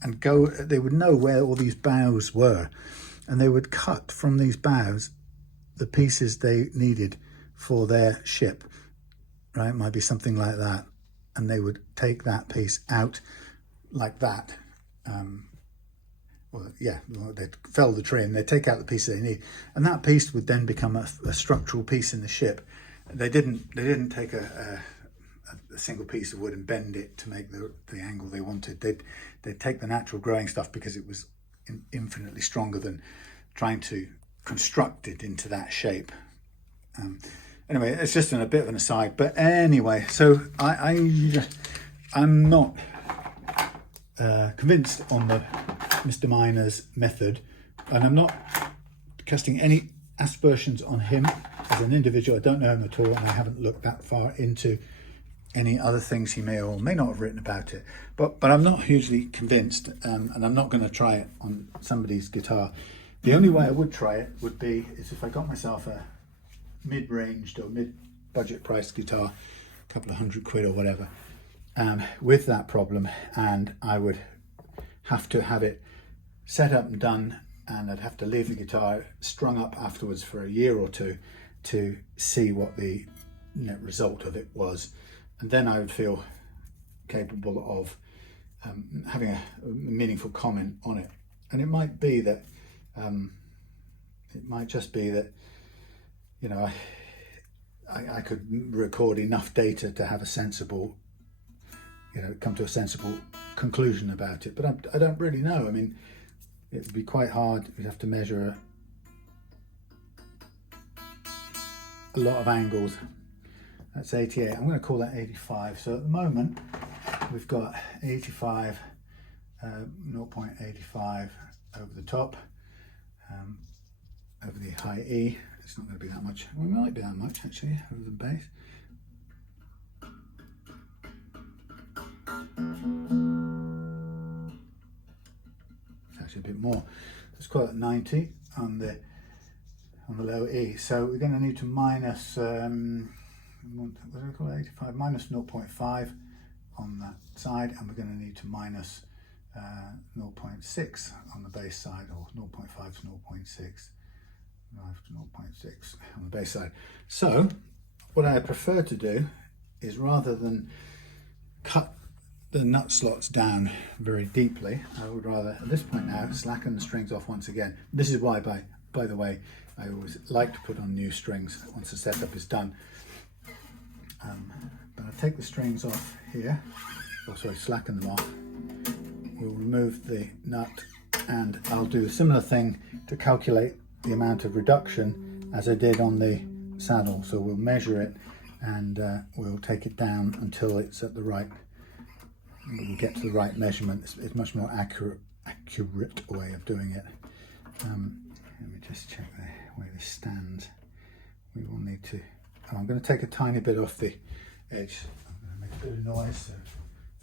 and go. They would know where all these boughs were, and they would cut from these boughs the pieces they needed for their ship. Right, it might be something like that, and they would take that piece out like that. They'd fell the tree and they'd take out the piece they need, and that piece would then become a structural piece in the ship. They didn't take a single piece of wood and bend it to make the angle they wanted. They'd take the natural growing stuff because it was infinitely stronger than trying to construct it into that shape. Anyway, it's just a bit of an aside. But anyway, so I'm not convinced on the Mr. Miner's method, and I'm not casting any aspersions on him as an individual. I don't know him at all, and I haven't looked that far into any other things he may or may not have written about it. But I'm not hugely convinced, and I'm not going to try it on somebody's guitar. The only way I would try it would be if I got myself a mid-ranged or mid-budget price guitar, a couple of £100 or whatever, with that problem, and I would have to have it set up and done and I'd have to leave the guitar strung up afterwards for a year or two to see what the net result of it was, and then I would feel capable of having a meaningful comment on it. And it might be that it might just be that, you know, I could record enough data to have a sensible, you know, come to a sensible conclusion about it, but I don't really know. I mean, it would be quite hard. You'd have to measure a lot of angles. That's 88. I'm going to call that 85. So at the moment we've got 85, 0.85 over the top, over the high E. It's not going to be that much. Well, it might be that much actually over the bass. It's actually a bit more. Let's call it 90 on the low E. So we're going to need to minus what do we call it? 85 minus 0.5 on that side, and we're going to need to minus 0.6 on the bass side, or 0.5 to 0.6. 5 to 0.6 on the bass side. So what I prefer to do is, rather than cut the nut slots down very deeply, I would rather at this point now slacken the strings off once again. This is why, by the way, I always like to put on new strings once the setup is done. But I'll take the strings off here, slacken them off. We'll remove the nut, and I'll do a similar thing to calculate the amount of reduction as I did on the saddle. So we'll measure it, and we'll take it down until it's at the right, we'll get to the right measurement. It's much more accurate way of doing it. Let me just check the way this stands. We will need to, I'm going to take a tiny bit off the edge. I'm going to make a bit of noise, so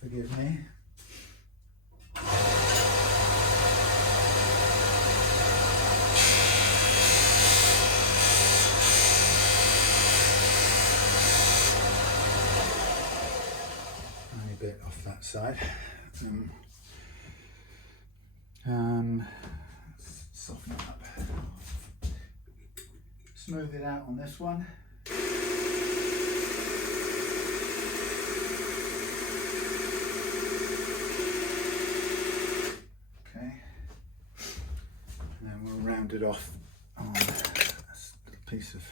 forgive me. Tiny bit off that side. Soften it up. Smooth it out on this one. Okay. And then we'll round it off on a piece of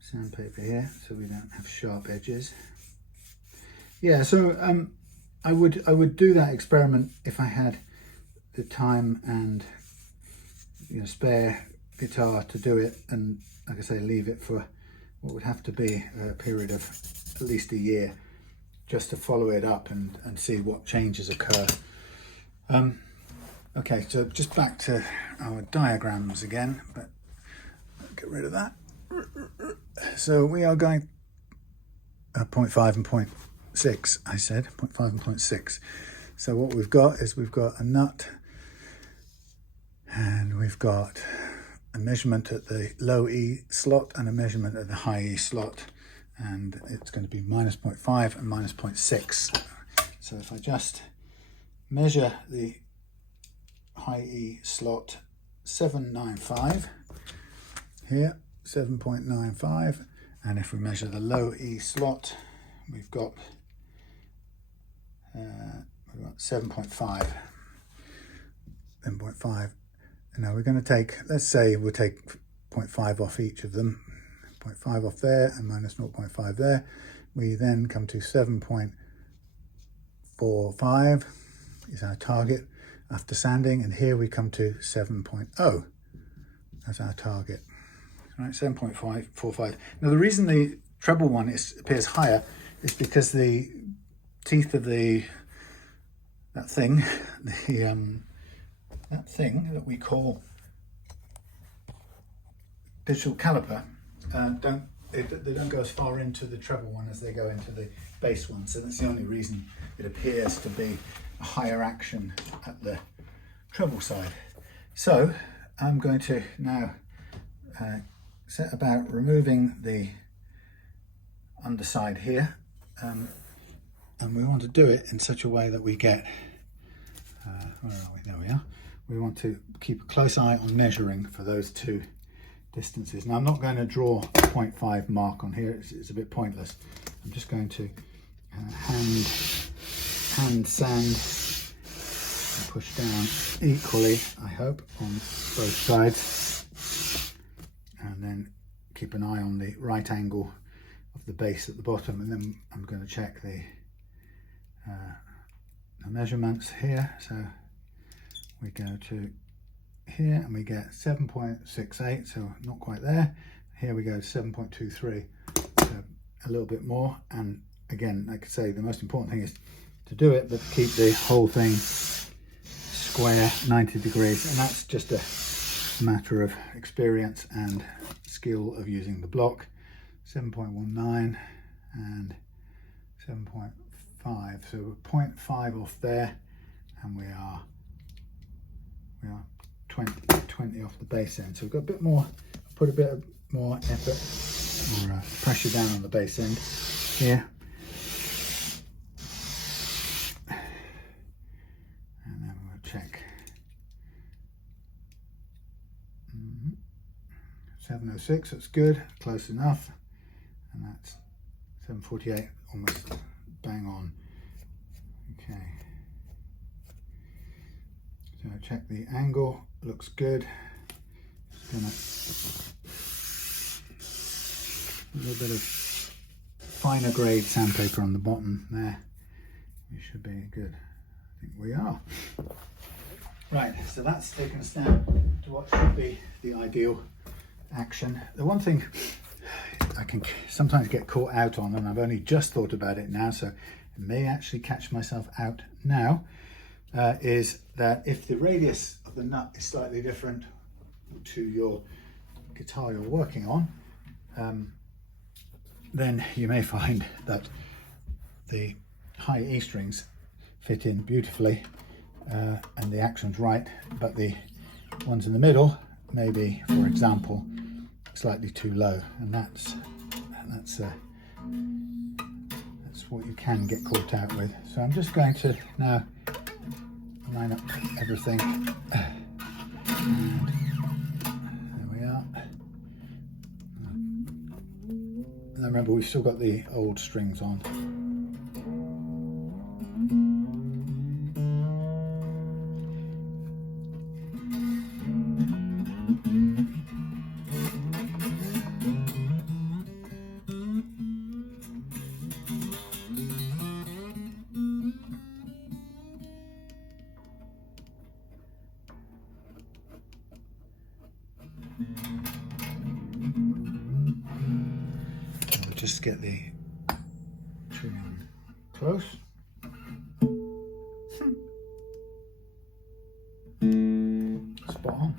sandpaper here, so we don't have sharp edges. Yeah, so I would do that experiment if I had the time and, you know, spare guitar to do it, and like I say, leave it for what would have to be a period of at least a year just to follow it up and see what changes occur. Okay, so just back to our diagrams again, but get rid of that. So we are going 0.5 and 0.6, I said, 0.5 and 0.6. So what we've got is we've got a nut, and we've got a measurement at the low E slot and a measurement at the high E slot, and it's going to be minus 0.5 and minus 0.6. So if I just measure the high E slot, 795 here, 7.95, and if we measure the low E slot, we've got 7.5. Now we're going to take, let's say we'll take 0.5 off each of them, 0.5 off there and minus 0.5 there. We then come to 7.45 is our target after sanding, and here we come to 7.0 as our target. Right, 7.45. Now the reason the treble one appears higher is because the teeth of that thing that we call digital caliper, they don't go as far into the treble one as they go into the bass one. So that's the only reason it appears to be a higher action at the treble side. So I'm going to now set about removing the underside here, and we want to do it in such a way that we get, where are we? There we are. we want to keep a close eye on measuring for those two distances. Now I'm not going to draw a 0.5 mark on here, it's a bit pointless. I'm just going to hand sand and push down equally, I hope, on both sides, and then keep an eye on the right angle of the base at the bottom, and then I'm going to check the measurements here. So we go to here and we get 7.68, so not quite there. Here we go 7.23, so a little bit more. And again, like I say, the most important thing is to do it, but keep the whole thing square 90 degrees, and that's just a matter of experience and skill of using the block. 7.19 and 7.5, so we're 0.5 off there, and we are 20 off the base end. So we've got a bit more, put a bit more effort or pressure down on the base end here. And then we'll check 706, that's good, close enough. And that's 748, almost bang on. Okay. So check the angle, looks good. Just gonna a little bit of finer grade sandpaper on the bottom there. We should be good. I think we are. Right, so that's taken us down to what should be the ideal action. The one thing I can sometimes get caught out on, and I've only just thought about it now, so I may actually catch myself out now, is that if the radius of the nut is slightly different to your guitar you're working on, then you may find that the high E strings fit in beautifully and the action's right, but the ones in the middle may be, for example, slightly too low, and that's what you can get caught out with. So I'm just going to now line up everything, and there we are. And remember, we've still got the old strings on. Just get the trim on close. Spot on.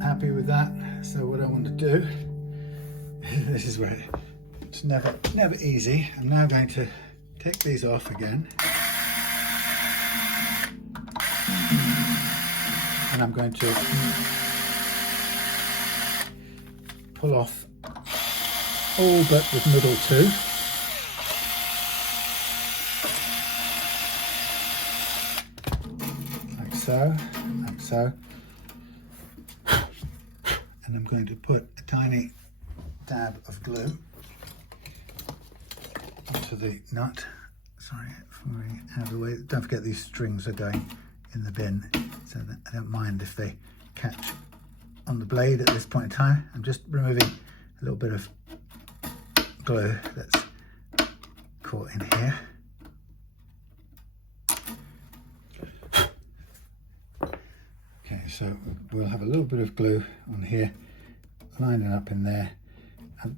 Happy with that. So what I want to do, this is where it's never easy. I'm now going to take these off again, and I'm going to pull off all but the middle two. Like so, like so. And I'm going to put a tiny dab of glue onto the nut. Sorry, out of the way. Don't forget these strings are going in the bin, so that I don't mind if they catch on the blade at this point in time. I'm just removing a little bit of glue that's caught in here. Okay, so we'll have a little bit of glue on here, line it up in there, and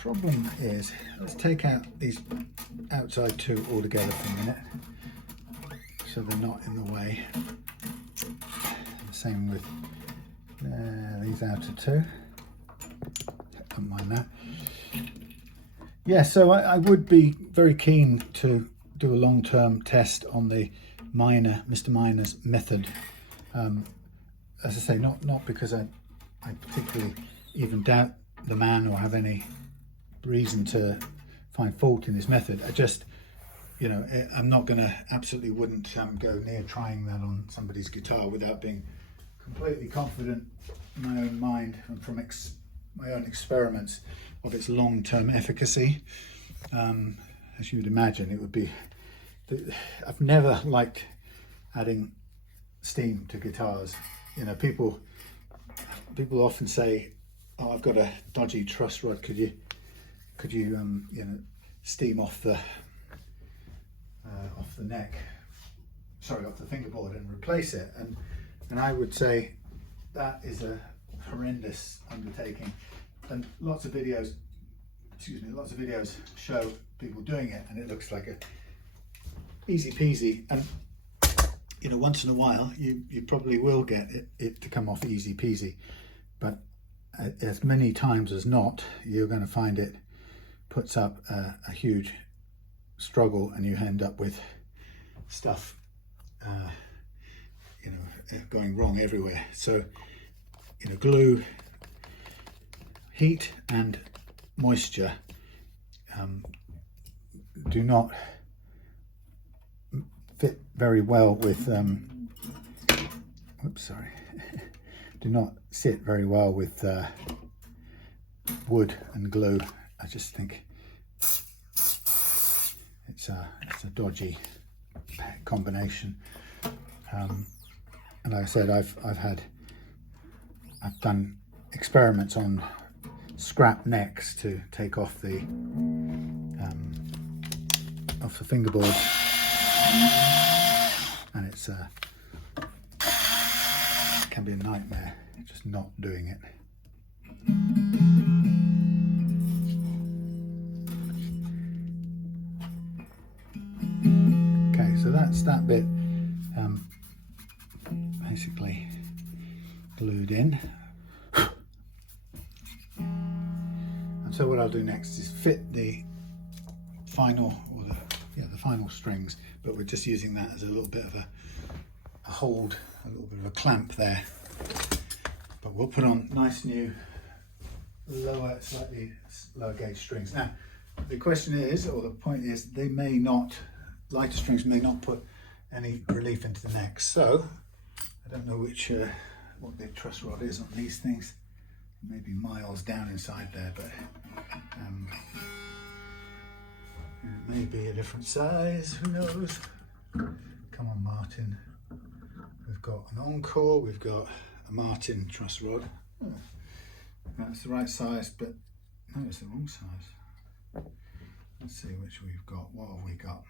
problem is, let's take out these outside two altogether for a minute, so they're not in the way. The same with these outer two. Don't mind that. Yeah, so I would be very keen to do a long-term test on the Mr. Miner's method. As I say, not because I particularly even doubt the man or have any reason to find fault in his method. I just, you know, I'm not going to, absolutely wouldn't go near trying that on somebody's guitar without being completely confident in my own mind and from my own experiments of its long-term efficacy. As you would imagine, it would be, I've never liked adding steam to guitars. You know, people often say, "Oh, I've got a dodgy truss rod. Could you you know, steam off the neck, sorry, off the fingerboard and replace it?" And I would say that is a horrendous undertaking. And lots of videos show people doing it, and it looks like a easy peasy. And you know, once in a while, you probably will get it to come off easy peasy, but as many times as not, you're going to find it puts up a huge struggle, and you end up with stuff, you know, going wrong everywhere. So, you know, glue, heat, and moisture do not fit very well with do not sit very well with wood and glue. I just think it's a dodgy combination. And like I said, I've done experiments on scrap necks to take off the fingerboard, and it's can be a nightmare just not doing it. Okay, so that's that bit basically glued in. And so what I'll do next is fit the final, or the final strings, but we're just using that as a little bit of a hold, a little bit of a clamp there. But we'll put on nice new slightly lower gauge strings. Now the question is, or the point is, they may not, lighter strings may not put any relief into the neck. So I don't know what the truss rod is on these things. Maybe miles down inside there, but it may be a different size, who knows. Come on, Martin. We've got an Encore, we've got a Martin truss rod. Oh, that's the right size, but no, it's the wrong size. Let's see which we've got. What have we got?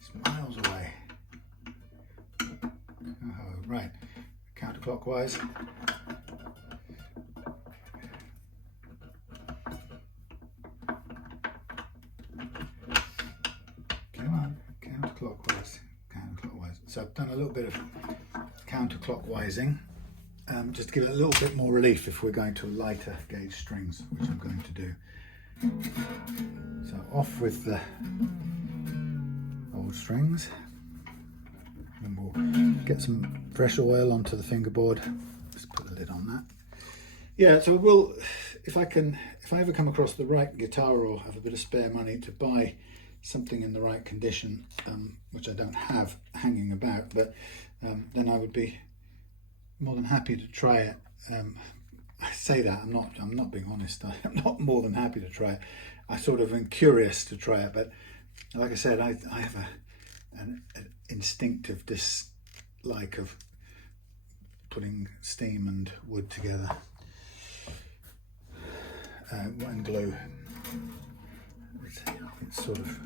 It's miles away. Oh, right, counterclockwise. Come on, counterclockwise. So I've done a little bit of counterclockwizing, just to give it a little bit more relief if we're going to lighter gauge strings, which I'm going to do. So off with the old strings, and we'll get some fresh oil onto the fingerboard. Just put the lid on that. Yeah, so we'll, if I ever come across the right guitar or have a bit of spare money to buy something in the right condition, which I don't have hanging about, but then I would be more than happy to try it. I say that, I'm not being honest. I'm not more than happy to try it. I sort of am curious to try it, but like I said, I have an instinctive dislike of putting steam and wood together, and glue. It's sort of,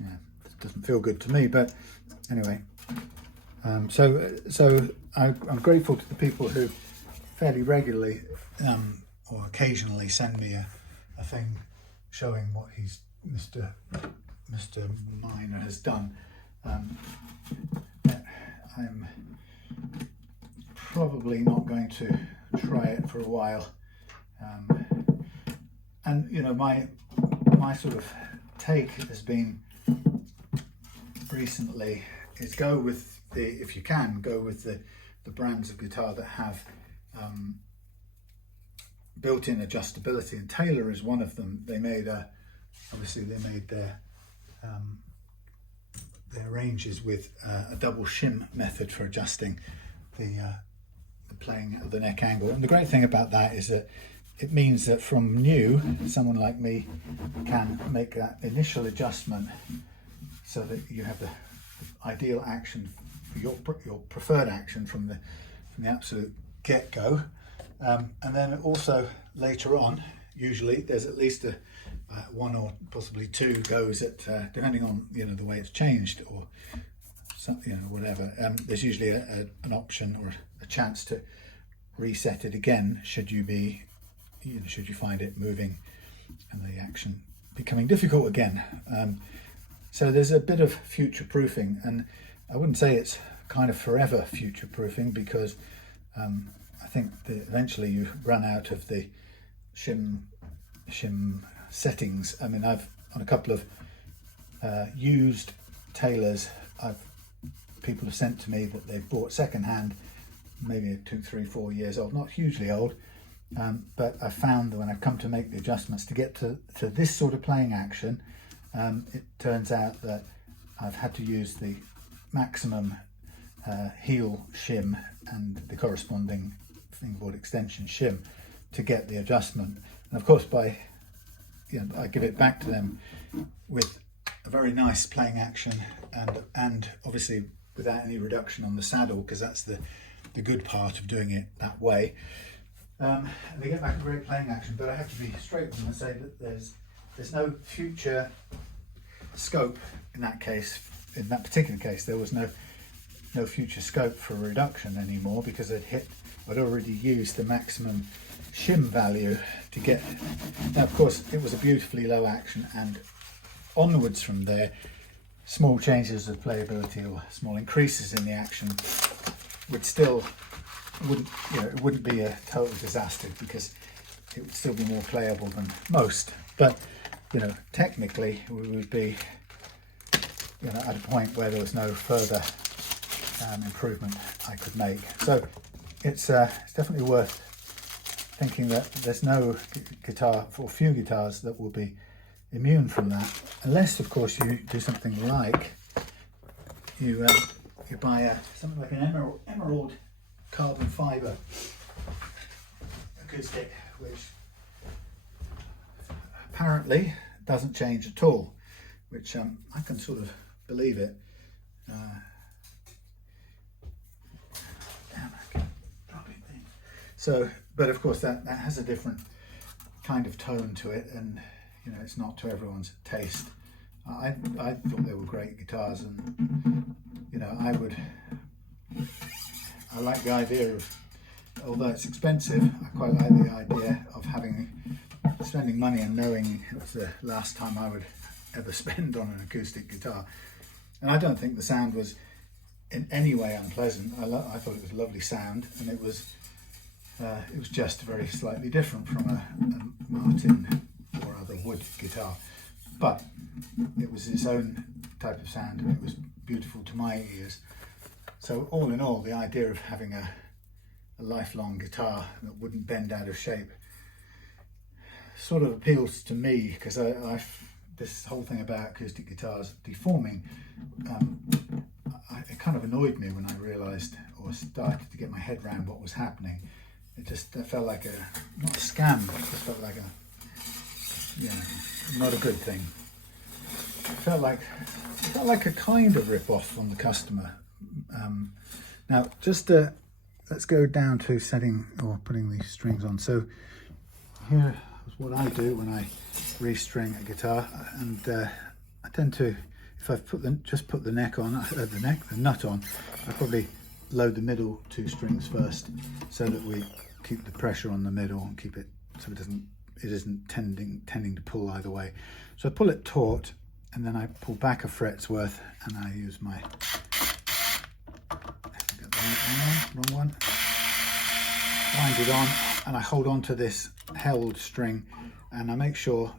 yeah, it doesn't feel good to me, but anyway. So I'm grateful to the people who fairly regularly or occasionally send me a thing showing what Mr. Miner has done. I'm probably not going to try it for a while, and you know, my sort of take has been recently is go with if you can go with the brands of guitar that have built-in adjustability, and Taylor is one of them. They made obviously they made their ranges with a double shim method for adjusting the playing of the neck angle. And the great thing about that is that it means that from new, someone like me can make that initial adjustment so that you have the ideal action for your preferred action from the absolute get-go. And then also later on, usually there's at least one or possibly two goes at depending on, you know, the way it's changed or something, you know, whatever. There's usually an option or a chance to reset it again should you find it moving and the action becoming difficult again. So there's a bit of future proofing, and I wouldn't say it's kind of forever future proofing, because I think that eventually you run out of the shim settings. I mean, I've on a couple of used Taylors, people have sent to me that they've bought secondhand, maybe 2, 3, 4 years old, not hugely old, but I found that when I've come to make the adjustments to get to this sort of playing action, it turns out that I've had to use the maximum heel shim and the corresponding fingerboard extension shim to get the adjustment. And of course, I give it back to them with a very nice playing action, and obviously without any reduction on the saddle, because that's the good part of doing it that way. And they get back a great playing action, but I have to be straight with them and say that there's no future scope in that case. In that particular case, there was no future scope for reduction anymore, because I'd already used the maximum shim value to get. Now, of course, it was a beautifully low action, and onwards from there, small changes of playability or small increases in the action it wouldn't be a total disaster, because it would still be more playable than most. But you know, technically we would be, you know, at a point where there was no further improvement I could make. So it's definitely worth thinking that there's no guitar, or few guitars, that will be immune from that, unless of course you do something like you buy something like an emerald carbon fiber acoustic, which apparently doesn't change at all, which I can sort of believe it. So, but of course that has a different kind of tone to it, and you know, it's not to everyone's taste. I thought they were great guitars, and you know, I like the idea of, although it's expensive, I quite like the idea of spending money and knowing it was the last time I would ever spend on an acoustic guitar. And I don't think the sound was in any way unpleasant. I thought it was a lovely sound, and it was just very slightly different from a Martin or other wood guitar, but it was its own type of sound, and it was beautiful to my ears. So all in all, the idea of having a lifelong guitar that wouldn't bend out of shape sort of appeals to me, because this whole thing about acoustic guitars deforming, it kind of annoyed me when I realised, or started to get my head around what was happening. It felt like not a scam, but it just felt like not a good thing. It felt like a kind of rip-off on the customer. Now, just let's go down to setting or putting these strings on. So here is what I do when I restring a guitar, and I tend to, if I've just put the neck on, the nut on, I probably load the middle 2 strings first, so that we keep the pressure on the middle and keep it so it isn't tending to pull either way. So I pull it taut, and then I pull back a fret's worth, and I use my wrong one. Wind it on, and I hold on to this held string, and I make sure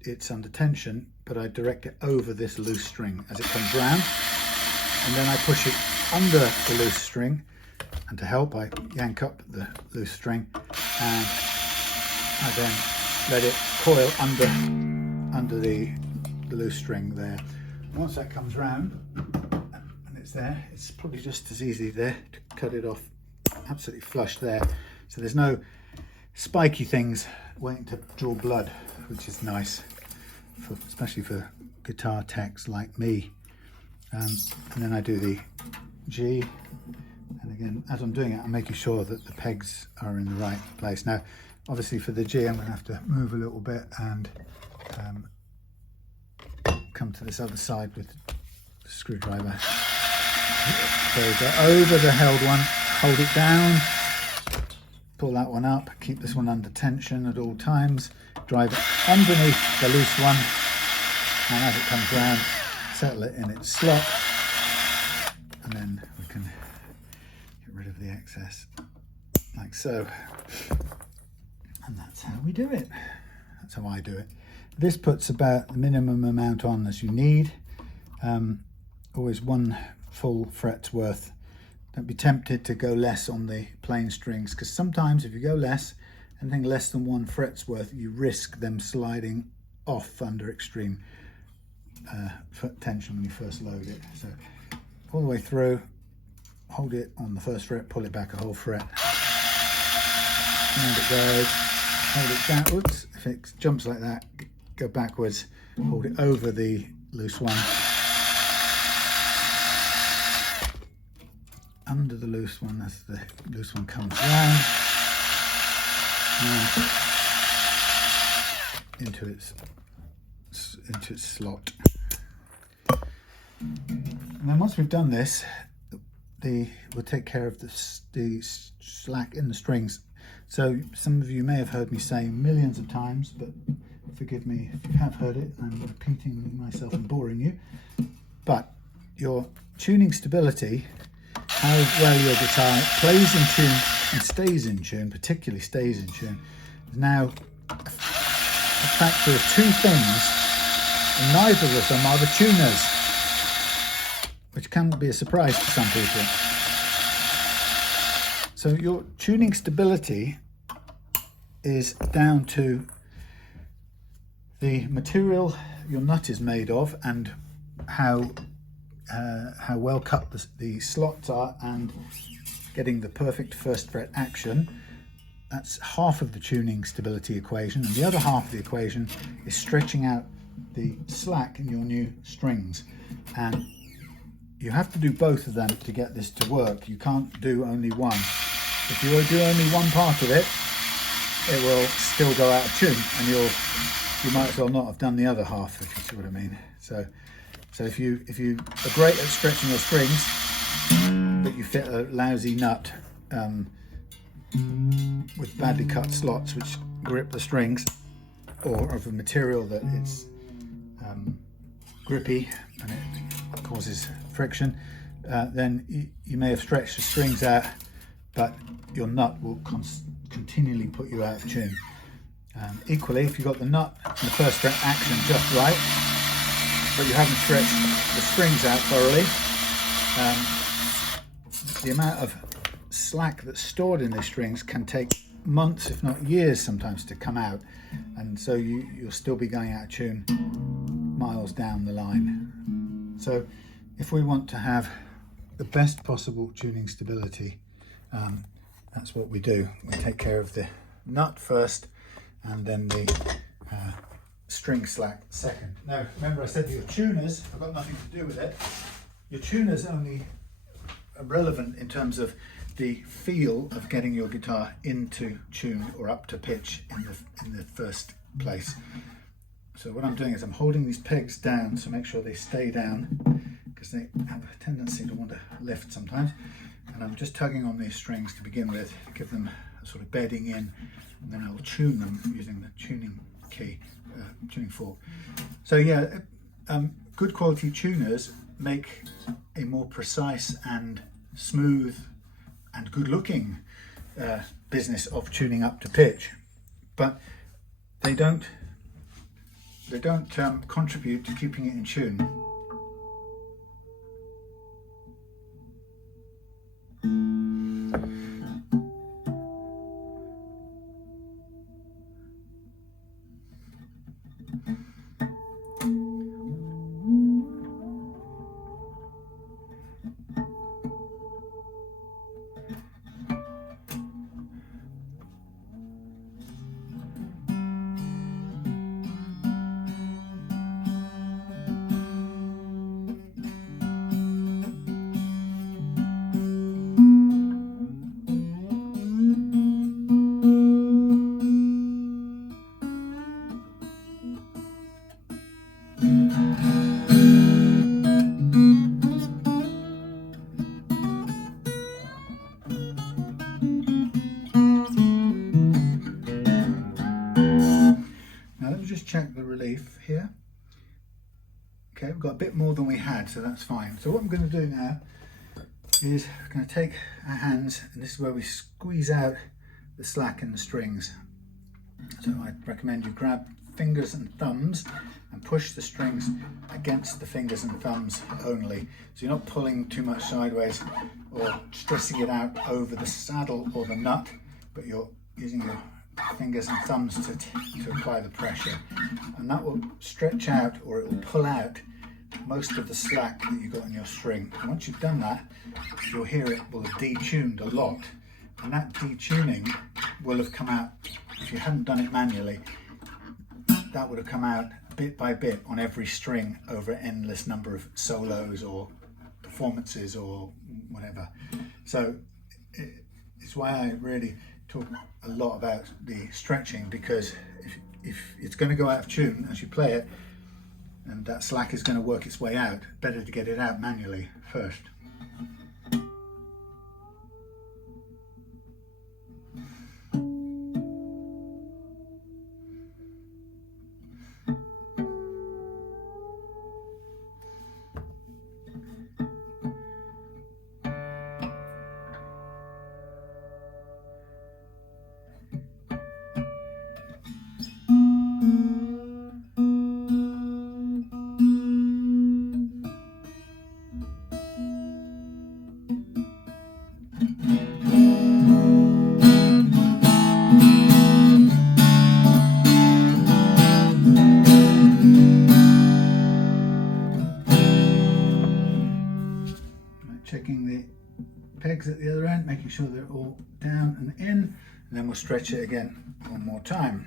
it's under tension, but I direct it over this loose string as it comes round, and then I push it under the loose string, and to help I yank up the loose string, and I then let it coil under the loose string there. Once that comes round and it's there, it's probably just as easy there to cut it off absolutely flush there, so there's no spiky things waiting to draw blood, which is nice, especially for guitar techs like me. And then I do the G, and again, as I'm doing it, I'm making sure that the pegs are in the right place. Now obviously for the G I'm going to have to move a little bit and come to this other side with the screwdriver. There we go, over the held one, hold it down, pull that one up, keep this one under tension at all times, drive it underneath the loose one, and as it comes round, settle it in its slot, and then we can get rid of the excess like so. And that's how we do it. That's how I do it. This puts about the minimum amount on as you need. Always 1 full fret's worth. Don't be tempted to go less on the plain strings, because sometimes if you go less, anything less than 1 fret's worth, you risk them sliding off under extreme tension when you first load it. So all the way through, hold it on the first fret, pull it back a whole fret, and it goes. Hold it backwards. If it jumps like that, go backwards, hold it over the loose one, under the loose one as the loose one comes round, and into its slot. And then once we've done this, we'll take care of the slack in the strings. So some of you may have heard me say millions of times, but forgive me if you have heard it, I'm repeating myself and boring you. But your tuning stability, how well your guitar plays in tune and stays in tune, particularly stays in tune, is now a factor of 2 things, and neither of them are the tuners, which can be a surprise to some people. So your tuning stability is down to the material your nut is made of, and how well cut the slots are, and getting the perfect first fret action. That's half of the tuning stability equation, and the other half of the equation is stretching out the slack in your new strings. And you have to do both of them to get this to work. You can't do only one. If you do only one part of it, it will still go out of tune, and you might as well not have done the other half, if you see what I mean. So if you are great at stretching your strings, but you fit a lousy nut with badly cut slots which grip the strings, or of a material that it's grippy and it causes friction, then you may have stretched the strings out, but your nut will continually put you out of tune. Equally, if you've got the nut and the first fret action just right, but you haven't stretched the strings out thoroughly, the amount of slack that's stored in the strings can take months, if not years sometimes, to come out, and so you'll still be going out of tune miles down the line. So if we want to have the best possible tuning stability, that's what we do. We take care of the nut first, and then the string slack second. Now remember, I said your tuners have got nothing to do with it. Your tuners only are relevant in terms of the feel of getting your guitar into tune or up to pitch in the first place. So what I'm doing is I'm holding these pegs down to make sure they stay down, because they have a tendency to want to lift sometimes. and I'm just tugging on these strings to begin with, give them a sort of bedding in, and then I'll tune them using the tuning key, tuning fork. So yeah, good quality tuners make a more precise and smooth and good looking business of tuning up to pitch, but they don't contribute to keeping it in tune. Now let me just check the relief here. Okay, we've got a bit more than we had, so that's fine. So what I'm going to do now is we're going to take our hands, and this is where we squeeze out the slack in the strings. So I'd recommend you grab fingers and thumbs and push the strings against the fingers and thumbs only. So you're not pulling too much sideways or stressing it out over the saddle or the nut, but you're using your fingers and thumbs to apply the pressure, and that will stretch out, or it will pull out most of the slack that you've got on your string. And once you've done that, you'll hear it will have detuned a lot, and that detuning will have come out, if you hadn't done it manually, that would have come out bit by bit on every string over an endless number of solos or performances or whatever. So it's why I really talk a lot about the stretching, because if it's going to go out of tune as you play it, and that slack is going to work its way out, better to get it out manually first. Checking the pegs at the other end, making sure they're all down and in, and then we'll stretch it again one more time.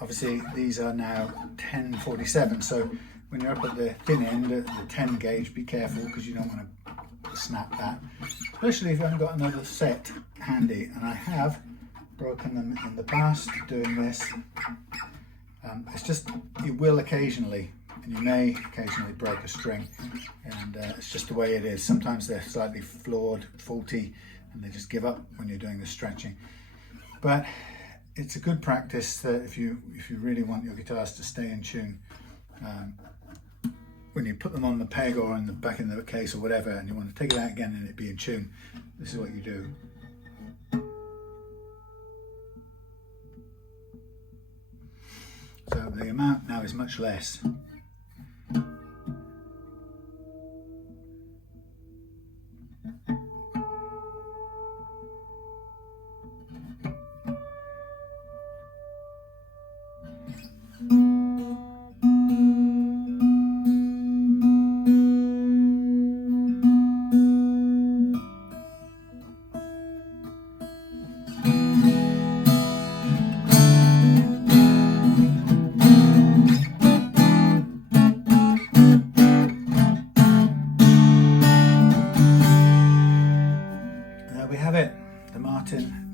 Obviously these are now 1047, so when you're up at the thin end at the 10 gauge, be careful, because you don't want to snap that, especially if you haven't got another set handy, and I have broken them in the past doing this. It's just, you will occasionally, and you may occasionally break a string, and it's just the way it is. Sometimes they're slightly flawed, faulty, and they just give up when you're doing the stretching. But it's a good practice that if you really want your guitars to stay in tune, when you put them on the peg or in the back in the case or whatever, and you want to take it out again and it be in tune, this is what you do. So the amount now is much less.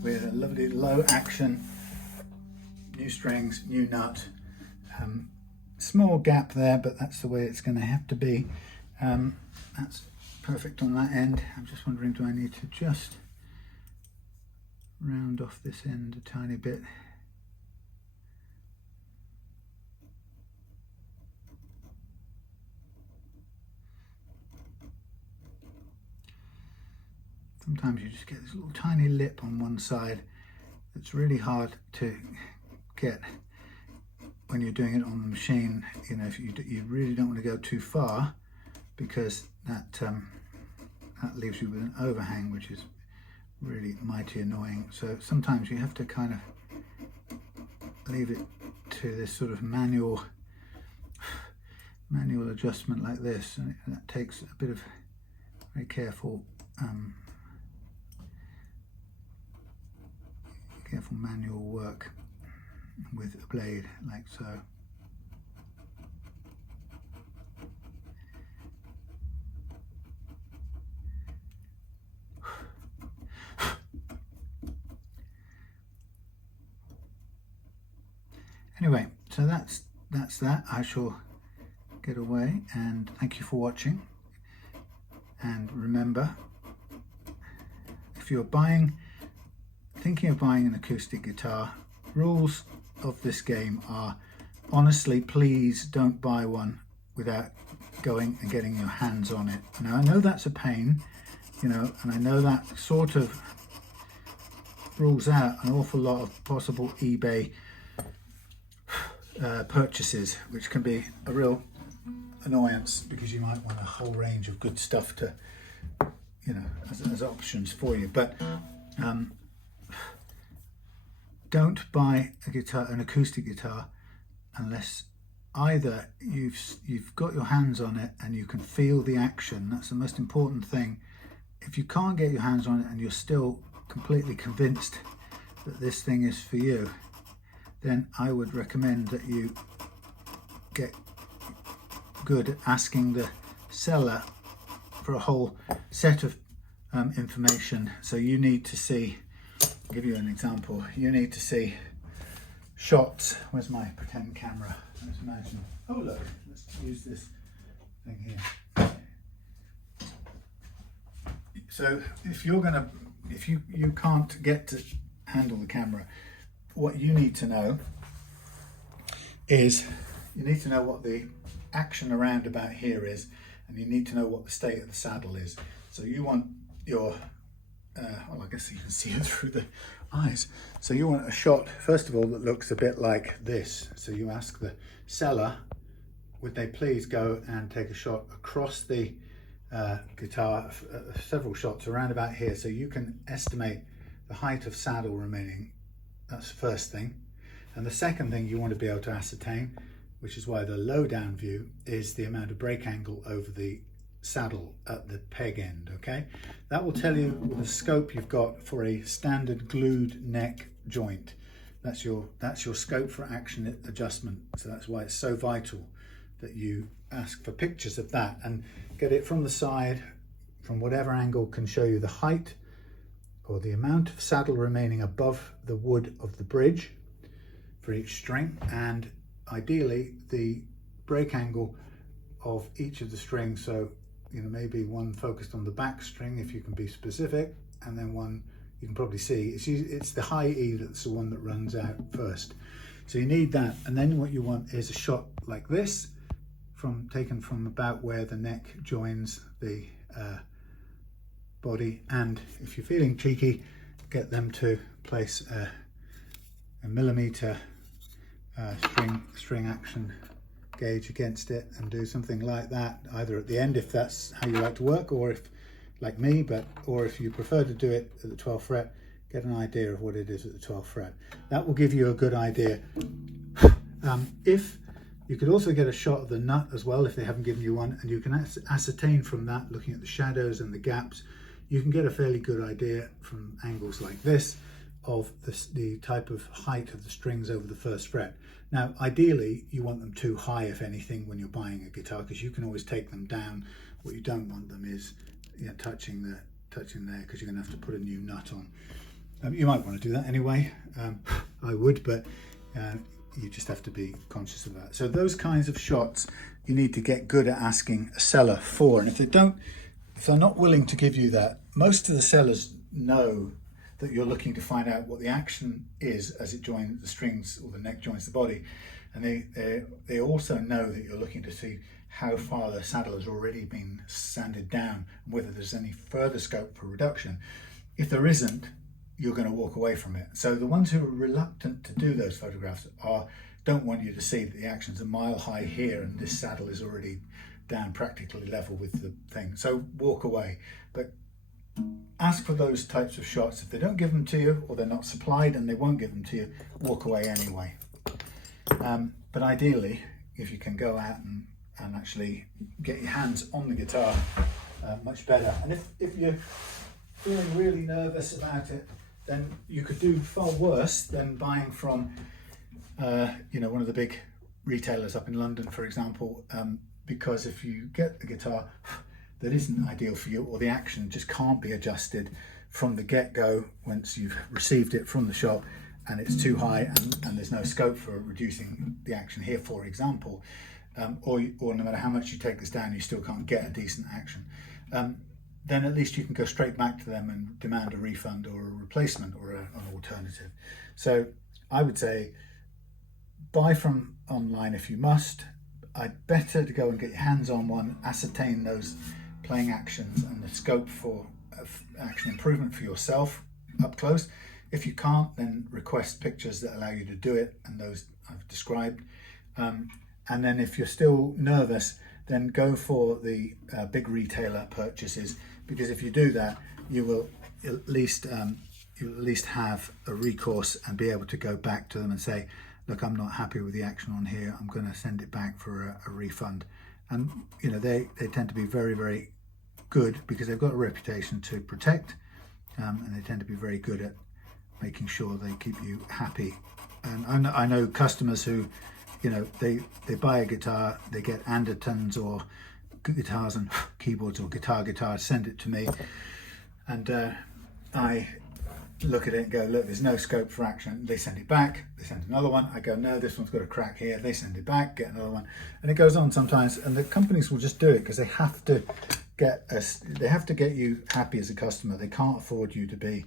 With a lovely low action, new strings, new nut, small gap there, but that's the way it's going to have to be. That's perfect on that end. I'm just wondering, do I need to just round off this end a tiny bit? Sometimes you just get this little tiny lip on one side that's really hard to get when you're doing it on the machine. You know, if you really don't want to go too far, because that leaves you with an overhang, which is really mighty annoying. So sometimes you have to kind of leave it to this sort of manual adjustment like this, and that takes a bit of very careful manual work with a blade, like so. Anyway, so that's that. I shall get away, and thank you for watching. And remember, if you're thinking of buying an acoustic guitar, rules of this game are, honestly, please don't buy one without going and getting your hands on it. Now, I know that's a pain, you know, and I know that sort of rules out an awful lot of possible eBay purchases, which can be a real annoyance, because you might want a whole range of good stuff to, you know, as options for you. But don't buy a guitar, an acoustic guitar, unless either you've got your hands on it and you can feel the action. That's the most important thing. If you can't get your hands on it and you're still completely convinced that this thing is for you, then I would recommend that you get good at asking the seller for a whole set of information. So you need to see, I'll give you an example. You need to see shots. Where's my pretend camera? Let's imagine. Oh look, let's use this thing here. So if you can't get to handle the camera, what you need to know is, you need to know what the action around about here is, and you need to know what the state of the saddle is. So you want your well, I guess you can see it through the eyes. So you want a shot, first of all, that looks a bit like this. So you ask the seller, would they please go and take a shot across the guitar, several shots around about here, so you can estimate the height of saddle remaining. That's the first thing. And the second thing you want to be able to ascertain, which is why the low down view, is the amount of break angle over the saddle at the peg end. Okay, that will tell you the scope you've got for a standard glued neck joint. That's your scope for action adjustment. So that's why it's so vital that you ask for pictures of that and get it from the side, from whatever angle can show you the height or the amount of saddle remaining above the wood of the bridge for each string, and ideally the break angle of each of the strings. So, you know, maybe one focused on the back string if you can be specific, and then one you can probably see it's the high E that's the one that runs out first. So you need that, and then what you want is a shot like this, taken from about where the neck joins the body. And if you're feeling cheeky, get them to place a millimeter string action gauge against it and do something like that, either at the end if that's how you like to work, or if, like me, or if you prefer to do it at the 12th fret, get an idea of what it is at the 12th fret. That will give you a good idea. If you could also get a shot of the nut as well, if they haven't given you one, and you can ascertain from that, looking at the shadows and the gaps, you can get a fairly good idea from angles like this of the type of height of the strings over the first fret. Now, ideally, you want them too high, if anything, when you're buying a guitar, because you can always take them down. What you don't want them is, you know, touching there, because you're going to have to put a new nut on. You might want to do that anyway. I would, but you just have to be conscious of that. So those kinds of shots you need to get good at asking a seller for, and if if they're not willing to give you that, most of the sellers know that you're looking to find out what the action is as it joins the strings or the neck joins the body, and they also know that you're looking to see how far the saddle has already been sanded down and whether there's any further scope for reduction. If there isn't, you're going to walk away from it. So the ones who are reluctant to do those photographs don't want you to see that the action's a mile high here and this saddle is already down practically level with the thing. So walk away. But ask for those types of shots. If they don't give them to you, or they're not supplied and they won't give them to you, walk away anyway. But ideally, if you can go out and actually get your hands on the guitar, much better. And if you're feeling really nervous about it, then you could do far worse than buying from one of the big retailers up in London, for example, because if you get the guitar that isn't ideal for you, or the action just can't be adjusted from the get-go once you've received it from the shop, and it's too high and there's no scope for reducing the action here, for example, or no matter how much you take this down, you still can't get a decent action, then at least you can go straight back to them and demand a refund or a replacement or an alternative. So I would say buy from online if you must. I'd better to go and get your hands on one, ascertain those playing actions and the scope for action improvement for yourself up close. If you can't, then request pictures that allow you to do it, and those I've described. And then if you're still nervous, then go for the big retailer purchases, because if you do that, you will at least have a recourse and be able to go back to them and say, look, I'm not happy with the action on here, I'm going to send it back for a refund. And they tend to be very, very good, because they've got a reputation to protect, and they tend to be very good at making sure they keep you happy. And I know customers who, they buy a guitar, they get Andertons or guitars and keyboards or guitar, send it to me, and I look at it and go, look, there's no scope for action. They send it back, they send another one. I go, no, this one's got a crack here. They send it back, get another one, and it goes on sometimes. And the companies will just do it because they have to get you happy as a customer. They can't afford you to be,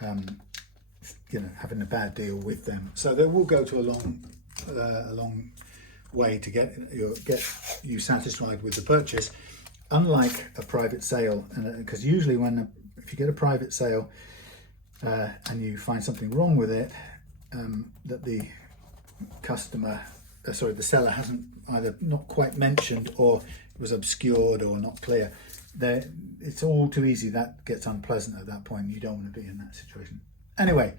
having a bad deal with them. So they will go to a long way to get you satisfied with the purchase. Unlike a private sale, because usually if you get a private sale, and you find something wrong with it, that the the seller hasn't either not quite mentioned, or it was obscured or not clear, it's all too easy. That gets unpleasant at that point. You don't want to be in that situation. Anyway,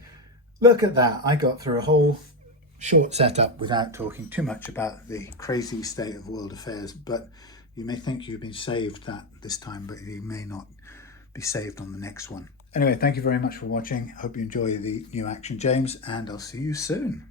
look at that. I got through a whole short setup without talking too much about the crazy state of world affairs, but you may think you've been saved that this time, but you may not be saved on the next one. Anyway, thank you very much for watching. Hope you enjoy the new action, James, and I'll see you soon.